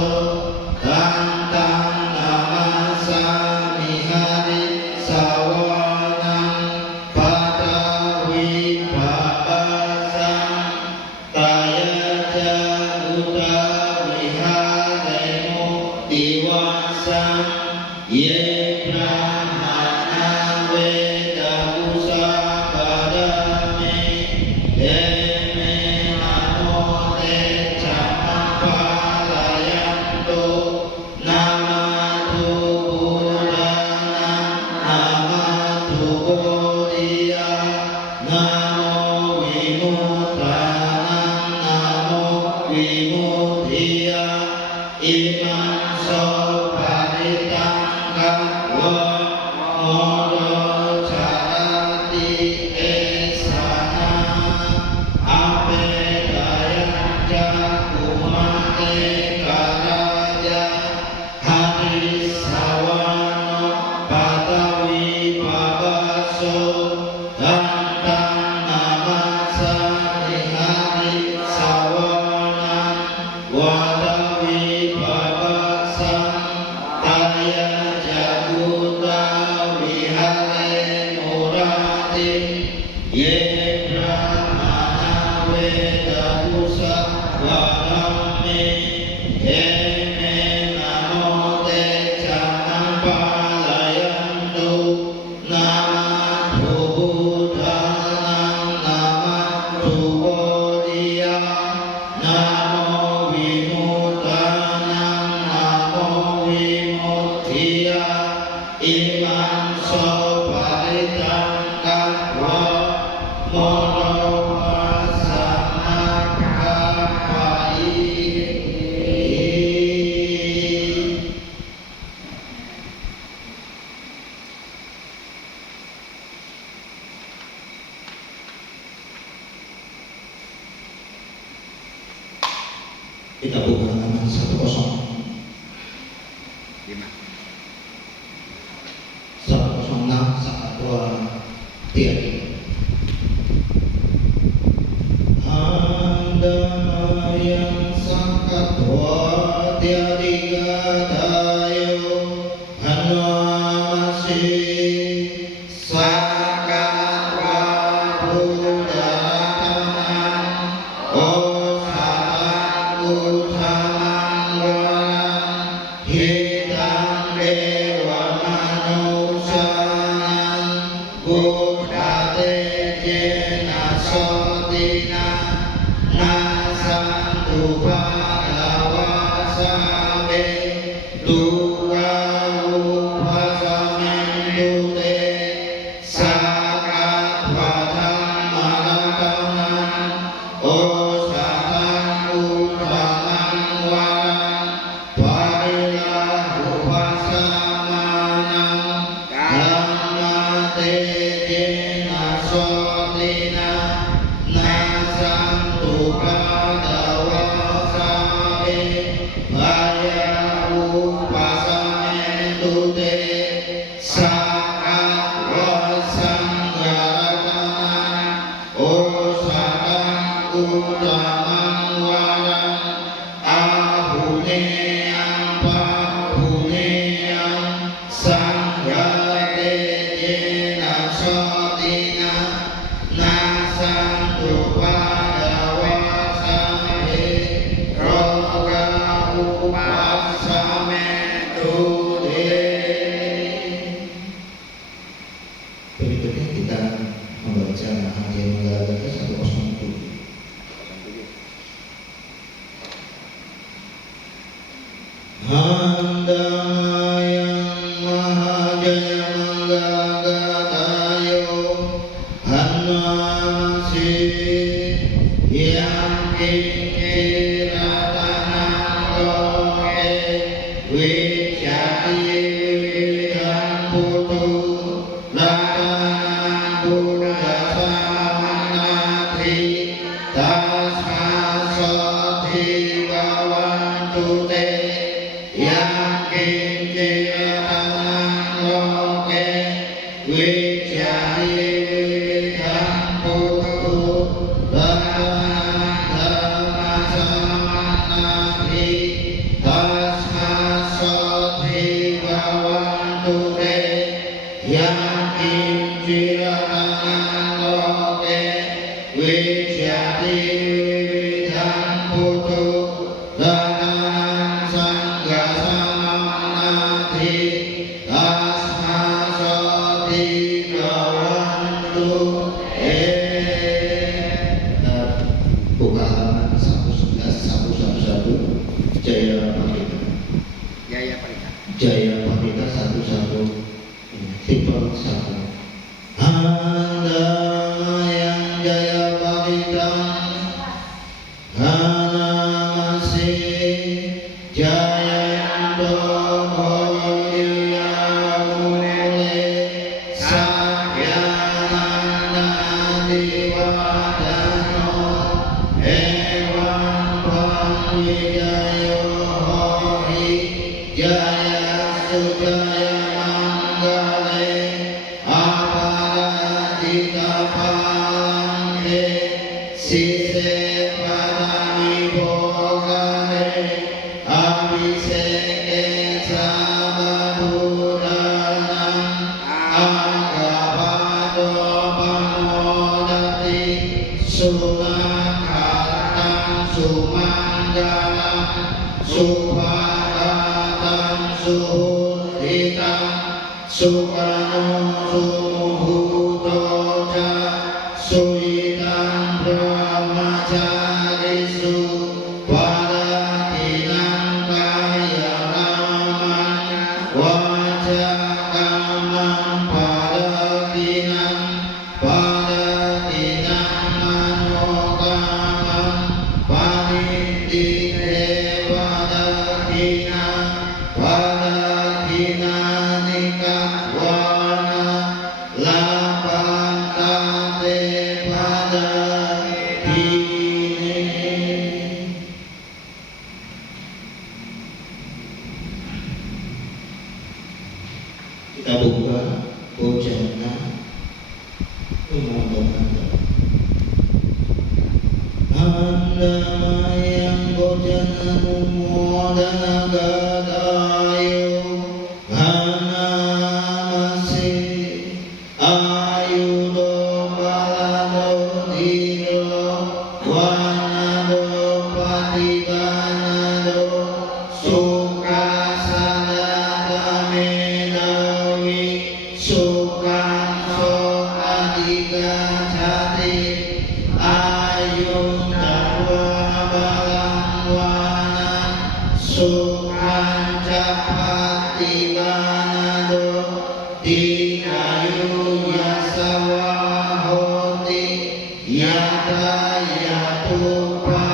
tantang namasami hari sawanang patawi babasang tayaja utawi haremu diwasang ye brahmana veda usabadame eme namo te camapalayanto namatu buddhanam namatu bodhiya namo vimuttanam namo vimuttiya imam soparitam katva modo charati esana apedayam cakumake karaja harisawano patawi babaso tantang namasani hari sawanang wadawi babasang taya jaguta vihare murati ye brahmana veda usabadame eme namo te camapalayanto namatu buddhanam namatu bodhiya namo vimuttanam namo vimuttiya Lima. Sa sona sa atwa tiyan. Handamayang sa katwa tiyan tayo hanwamasi sa katwa budakanan o sa uthamang walang hidang dewa manusanan budate jena sotina nasantu padawasabe duka upasamenute sakat wadang malakanan o satang uthamang walang parilahu pasamanang lamate jena sotina nasantu padawasabe bayahu pasamentute sakat wasanggarakanan o satang utamang walang ahuneang pahuneang sanggate jena sotina nasantu padawasabe roga upasamentude. Berikutnya kita membaca Hadiah Manggala 107. Handamayang mahajaya manggagatayo hanwamasi yang kinciratanang loke wijati widang putu latanang buddha samanati tasmasoti bawantute yang kinciratanang loke wijati widang putu latanang samanati tasmasoti bawantute yang kinciratanang loke wijati widang putu latanang sangga samanati tasmasoti bawantute. Buka halaman 111 Jaya Pandita. Jaya Parita. Jaya Pandita 11 tipe 1. Handamayang Jaya Pandita hanamasi jayando hoyamule sakyananda diwadano ewan pamijayo hori jaya sujaya manggale aparajita palangge sise padami bogare abhiseke sababudanang agapado pamodati sunakatang sumanggalang supadatam suhuditang sukano sumuhutoja suyitang brahmacharisu padatinang kaya raman wajakamang padatinang manokamang panitite padatinang nikah wana Kita buka bojana umum doa. Andamayang bojana mumodagadayo Hanamase ayudo balado dilo Wanado patibanado Sukasanatamelawi Sukanso adigachati Ayun dakwa balangwanan Sukan capatibanado Dikayu yasawahoti Yata yatupa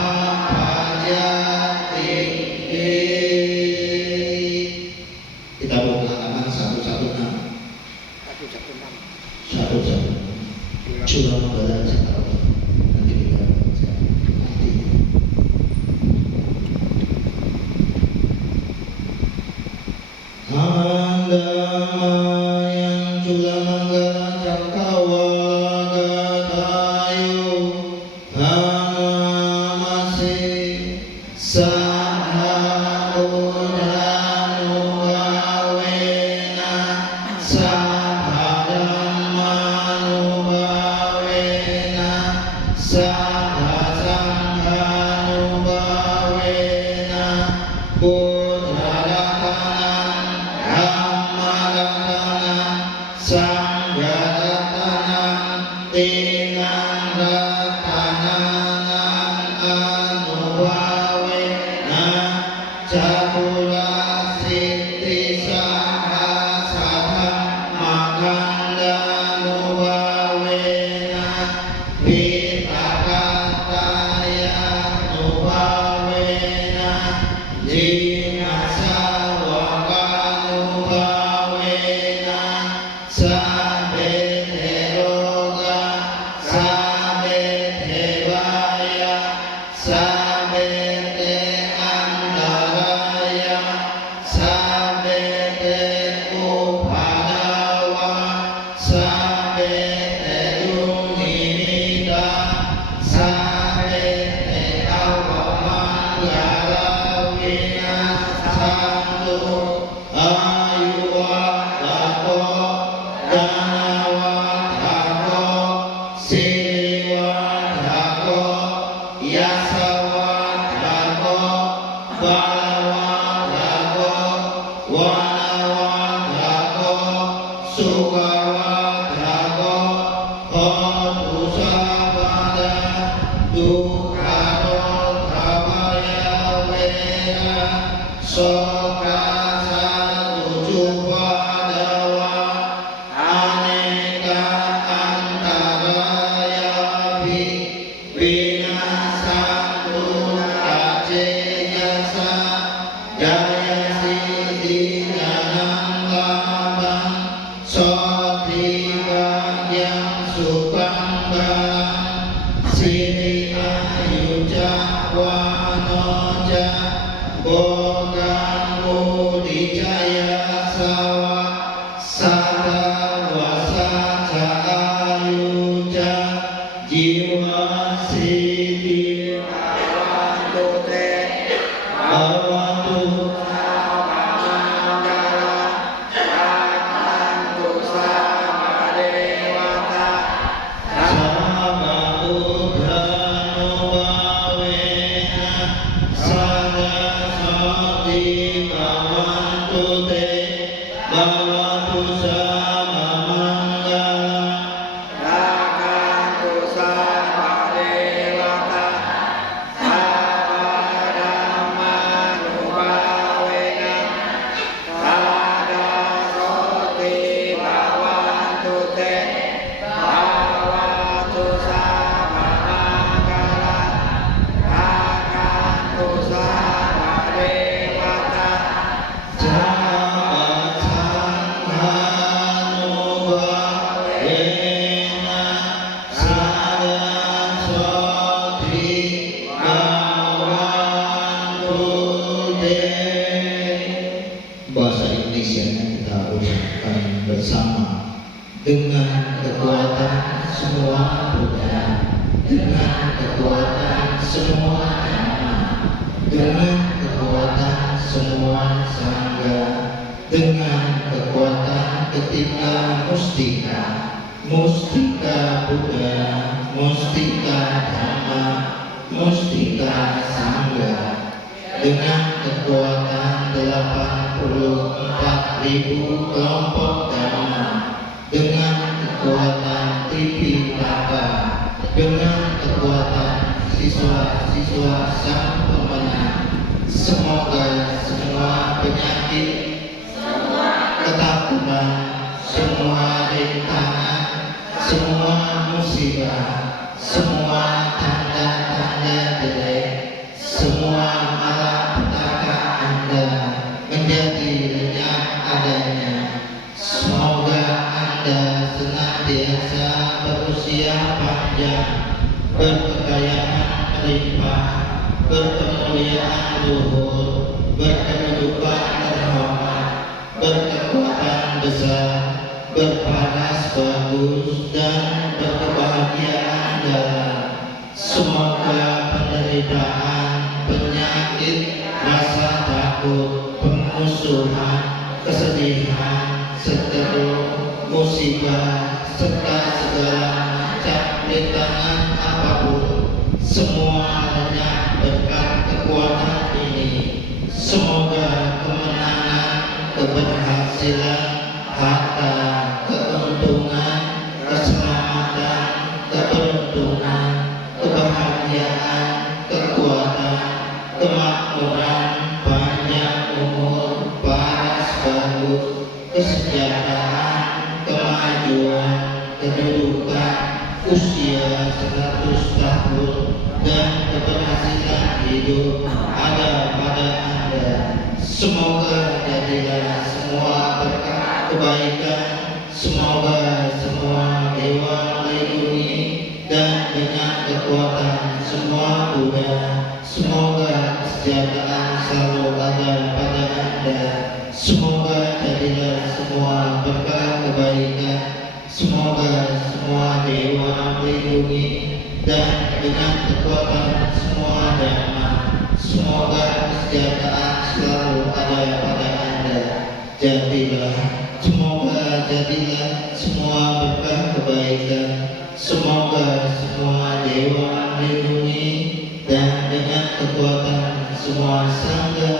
pajati Kita buka halaman 116 116 Surah Al-Baqarah nanti kita baca nanti. Handamayang Culamanggala Cakawagatayo Hanamase Sahabudanubawena Sabhadammanubawena Sabhasanghanubawena Buddharatanan Dhammaratanan Sanggharatanan Tinang ratananan Anubawena Cakula Siddhi Sahasatam Makandanubawena Vitakataya Nubawena Jinasawakanubawena Sabeteroga Sabetevaya Sabete Andaraya Sabete Upadawa Sabete Yunimita Sabete Awamanggala Winasantu Ayuwadako Danawadako Siriwadako Yasawadako Balawadako Wanawadako Sukawadako Hotusabada Dukadotavaya Veda Sokasatujupadawa Aneka antaraya Vinasantu Kaceyasa Jaya Siddhi Janang Labang Sotibagyam Sukang Balang Siri Ayuja Wanoja Bogang Budijaya Sawa Sada Wasaja Ayuja Jiwa Siddhi Awantu bahasa Indonesia kita ucapkan bersama. Dengan kekuatan semua Buddha, dengan kekuatan semua Dhamma, dengan kekuatan semua Sangha, dengan kekuatan ketiga mustika, mustika Buddha, mustika Dhamma, mustika Sangha, dengan kekuatan 84.000 kelompok Dhamma, dengan kekuatan Tipitaka, dengan kekuatan siswa-siswa sang pemenang, semoga semua penyakit, ketakutan, semua rintangan, semua musibah, semua tanda-tanda jelek, semua malapetaka Anda menjadi lenyap adanya. Semoga Anda senantiasa berusia panjang, berkekayaan melimpah, berkemuliaan luhur, berkedudukan terhormat, berkekuatan besar, berparas bagus, dan berkebahagiaan dalam. Semoga penderitaan, penyakit, rasa takut, permusuhan, kesedihan, seteru, musibah, serta segala macam rintangan apapun, semua lenyap berkat kekuatan ini. Semoga kemenangan, keberhasilan, harta, keuntungan, keselamatan, keberuntungan, kebahagiaan, kekuatan, kemakmuran, panjang umur, paras bagus, kesejahteraan, kemajuan, kedudukan, usia 100 tahun, dan keberhasilan hidup ada pada Anda. Semoga jadilah semua berkat kebaikan, semoga semua dewa melindungi, dan dengan kekuatan semua Buddha, semoga kesejahteraan selalu ada pada Anda. Semoga jadilah semua berkat kebaikan, semoga semua dewa melindungi, dan dengan kekuatan semua Dhamma, semoga kesejahteraan selalu ada pada Anda. Jadilah, semoga jadilah semua berkat kebaikan, semoga semua dewa melindungi, dan dengan kekuatan semua Sangha,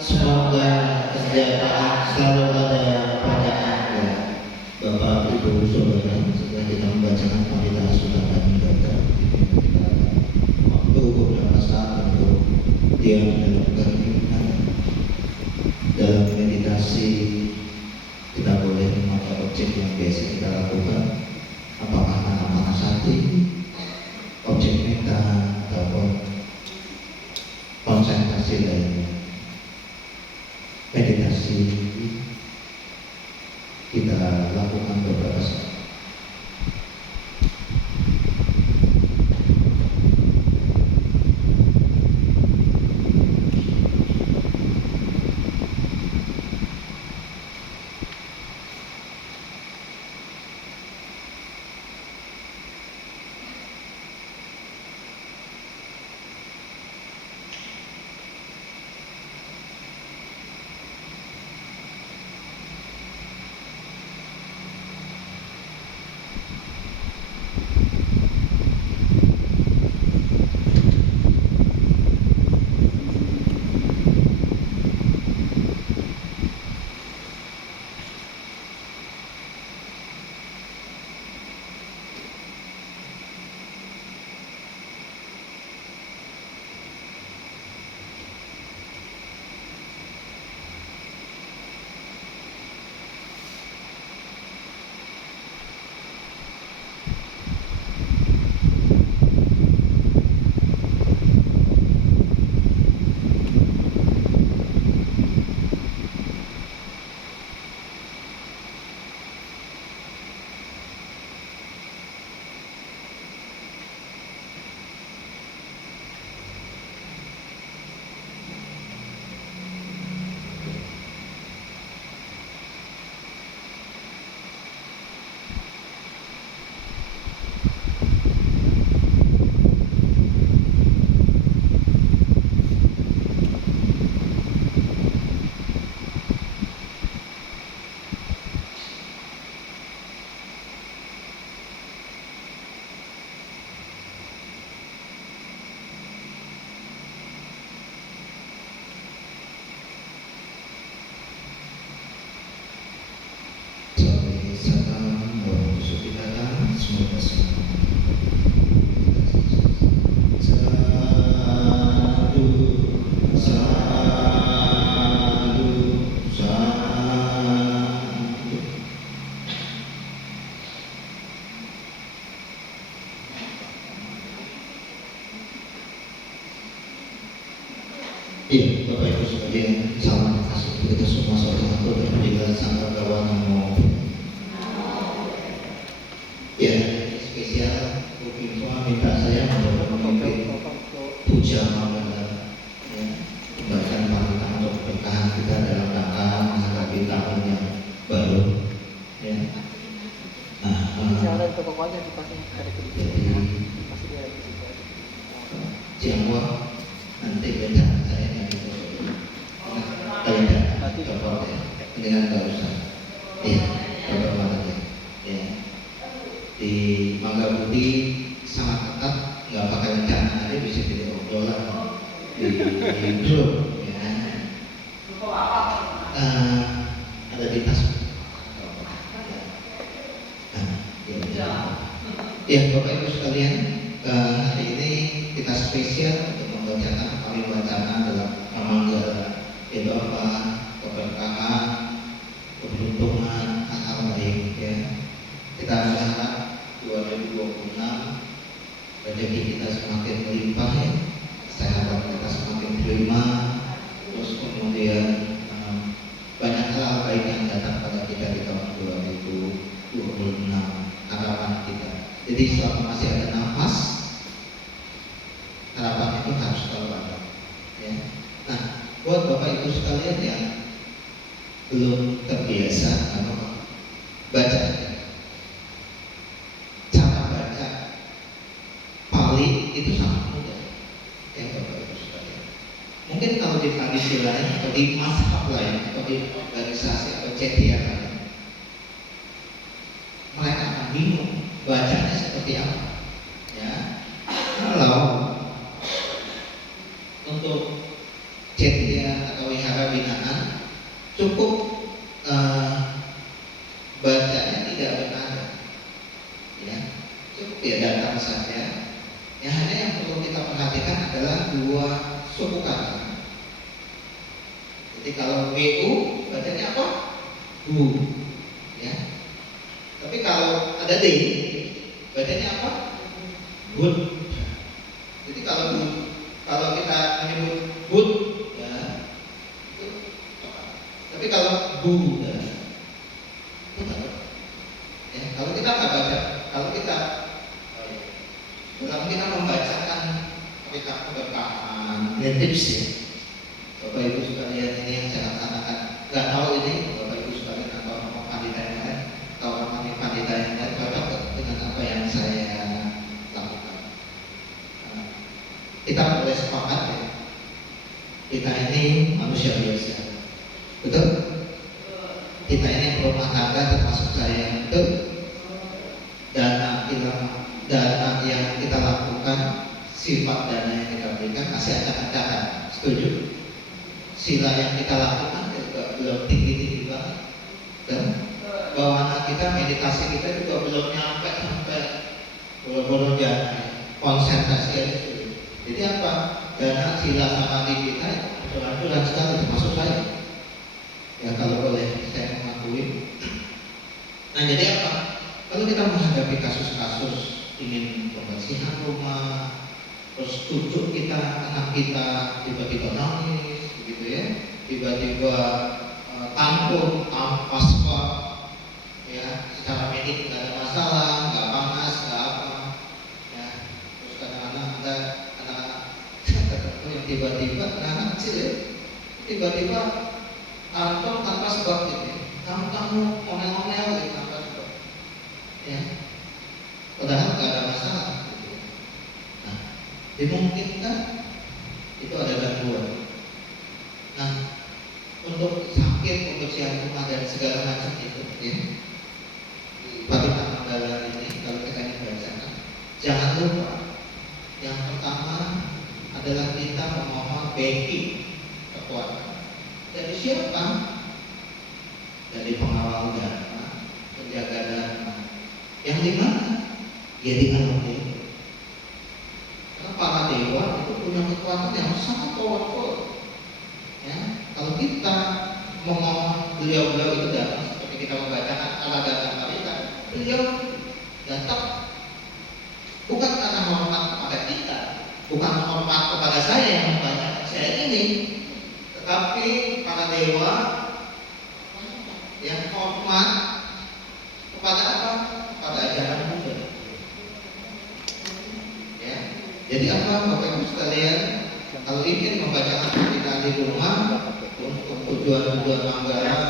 semoga kesejahteraan selalu ada pada Anda. Bapak, Ibu, Saudara, setelah kita membacakan Parita Sutta Kadimbrata, waktu beberapa saat untuk diam dalam keheningan. Dalam meditasi kita boleh memakai objek yang biasa kita lakukan, apakah anapanasati, objek meta, ataupun konsentrasi lainnya. Meditasi kita lakukan beberapa saat. Iya, Bapak Ibu sekalian, salam kasih kita semua seorang satu terpilih sangka kawan namo. Ya, ini spesial Bu Info minta saya untuk memimpin puja Magandara, ya, membacakan pantang untuk berkahan kita dalam rangka menghadapi tahun yang baru. Ya. Nah, Jalan ke bawahnya dipasang ada jadi pasti dia di situ. Jawa nanti bencana saya yang itu tidak copot ya, dengan nggak usah. Iya, copot banget ya. Ya. Di Mangga Budi sangat ketat, nggak pakai rencana hari bisa jadi obrolan di grup. Ya. Ada di tas. Ya, Bapak Ibu sekalian, hari ini kita spesial untuk membacakan kami wacana dalam Manggala, yaitu apa? Keberkahan, keberuntungan, hal-hal baik. Ya. Kita berharap 2026 rezeki kita semakin melimpah, ya, kesehatan kita semakin terima, terus kemudian banyak hal baik yang datang pada kita di tahun 2026. Harapan kita. Jadi selama masih ada nafas, harapan itu harus selalu ada. Ya. Nah, buat Bapak Ibu sekalian yang belum terbiasa, baca. Cara baca Pali itu sangat mudah, ya Bapak Ibu sekalian. Mungkin kalau di tradisi lain atau di mazhab lain atau di organisasi atau cetia lain, mereka akan bingung bacanya seperti apa. Ya, kalau untuk cetia atau wihara binaan cukup bacanya tidak bernada, ya, cukup ya datang saja. Ya, hanya yang perlu kita perhatikan adalah dua suku kata. Jadi kalau bu bacanya apa? Bu, ya. Tapi kalau ada D, bacanya apa? Bud. Jadi kalau kita menyebut bud, ya, itu apa? Tapi kalau bu, ya, itu apa? Ya, kalau kita nggak baca, kalau kita membacakan kita keberkahan, ini tips ya. Bapak Ibu sekalian, ini yang saya katakan, nggak tahu ini Bapak Ibu sekalian atau orang pandita yang lain, atau orang pandita yang lain cocok dengan apa yang saya lakukan. Kita boleh sepakat ya, kita ini manusia biasa, betul? Kita ini berumah tangga termasuk saya, betul? Dana yang kita lakukan, sifat dana yang kita berikan masih acak-acakan, setuju? Sila yang kita lakukan juga belum tinggi-tinggi banget, dan bawaan kita, meditasi kita juga belum nyampe sampai boro-boro jana, konsentrasi aja sulit. Jadi apa? Dana sila samadhi kita hancur-hancuran sekali, termasuk saya. Ya kalau boleh saya mengakui. Nah jadi apa? Kalau kita menghadapi kasus-kasus ingin pembersihan rumah, terus cucu kita, anak kita tiba-tiba nangis, begitu ya, tiba-tiba tanggul, ampas kok, ya, secara medik nggak ada masalah, nggak panas, nggak apa, ya, terus kadang-kadang ada anak-anak tertentu yang tiba-tiba, anak kecil ya, tiba-tiba tantrum tanpa sebab gitu, kamu ngomel-ngomel gitu, tanpa sebab, ya, padahal nggak ada masalah. Gitu. Nah, dimungkinkan itu ada gangguan. Nah, untuk sakit, pembersihan rumah dan segala macam itu, ya, bagi Manggala ini kalau kita ingin bacakan, jangan lupa yang pertama adalah kita memohon backing kekuatan. Dari siapa? Dari pengawal dharma, penjaga dharma. Yang di mana? Ya di alam dewa. Karena para dewa itu punya kekuatan yang sangat powerful. Ya, kalau kita memohon beliau-beliau itu datang seperti kita membacakan Alagata Parita, beliau datang bukan karena hormat kepada kita, bukan hormat kepada saya yang membaca saya ini, Tapi para dewa yang hormat kepada apa? Kepada ajaran Buddha. Ya. Jadi apa Bapak Ibu sekalian? Kalau ingin membacakan cerita di rumah untuk tujuan-tujuan anggaran,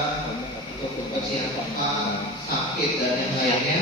untuk kebersihan tempat, sakit dan yang lainnya,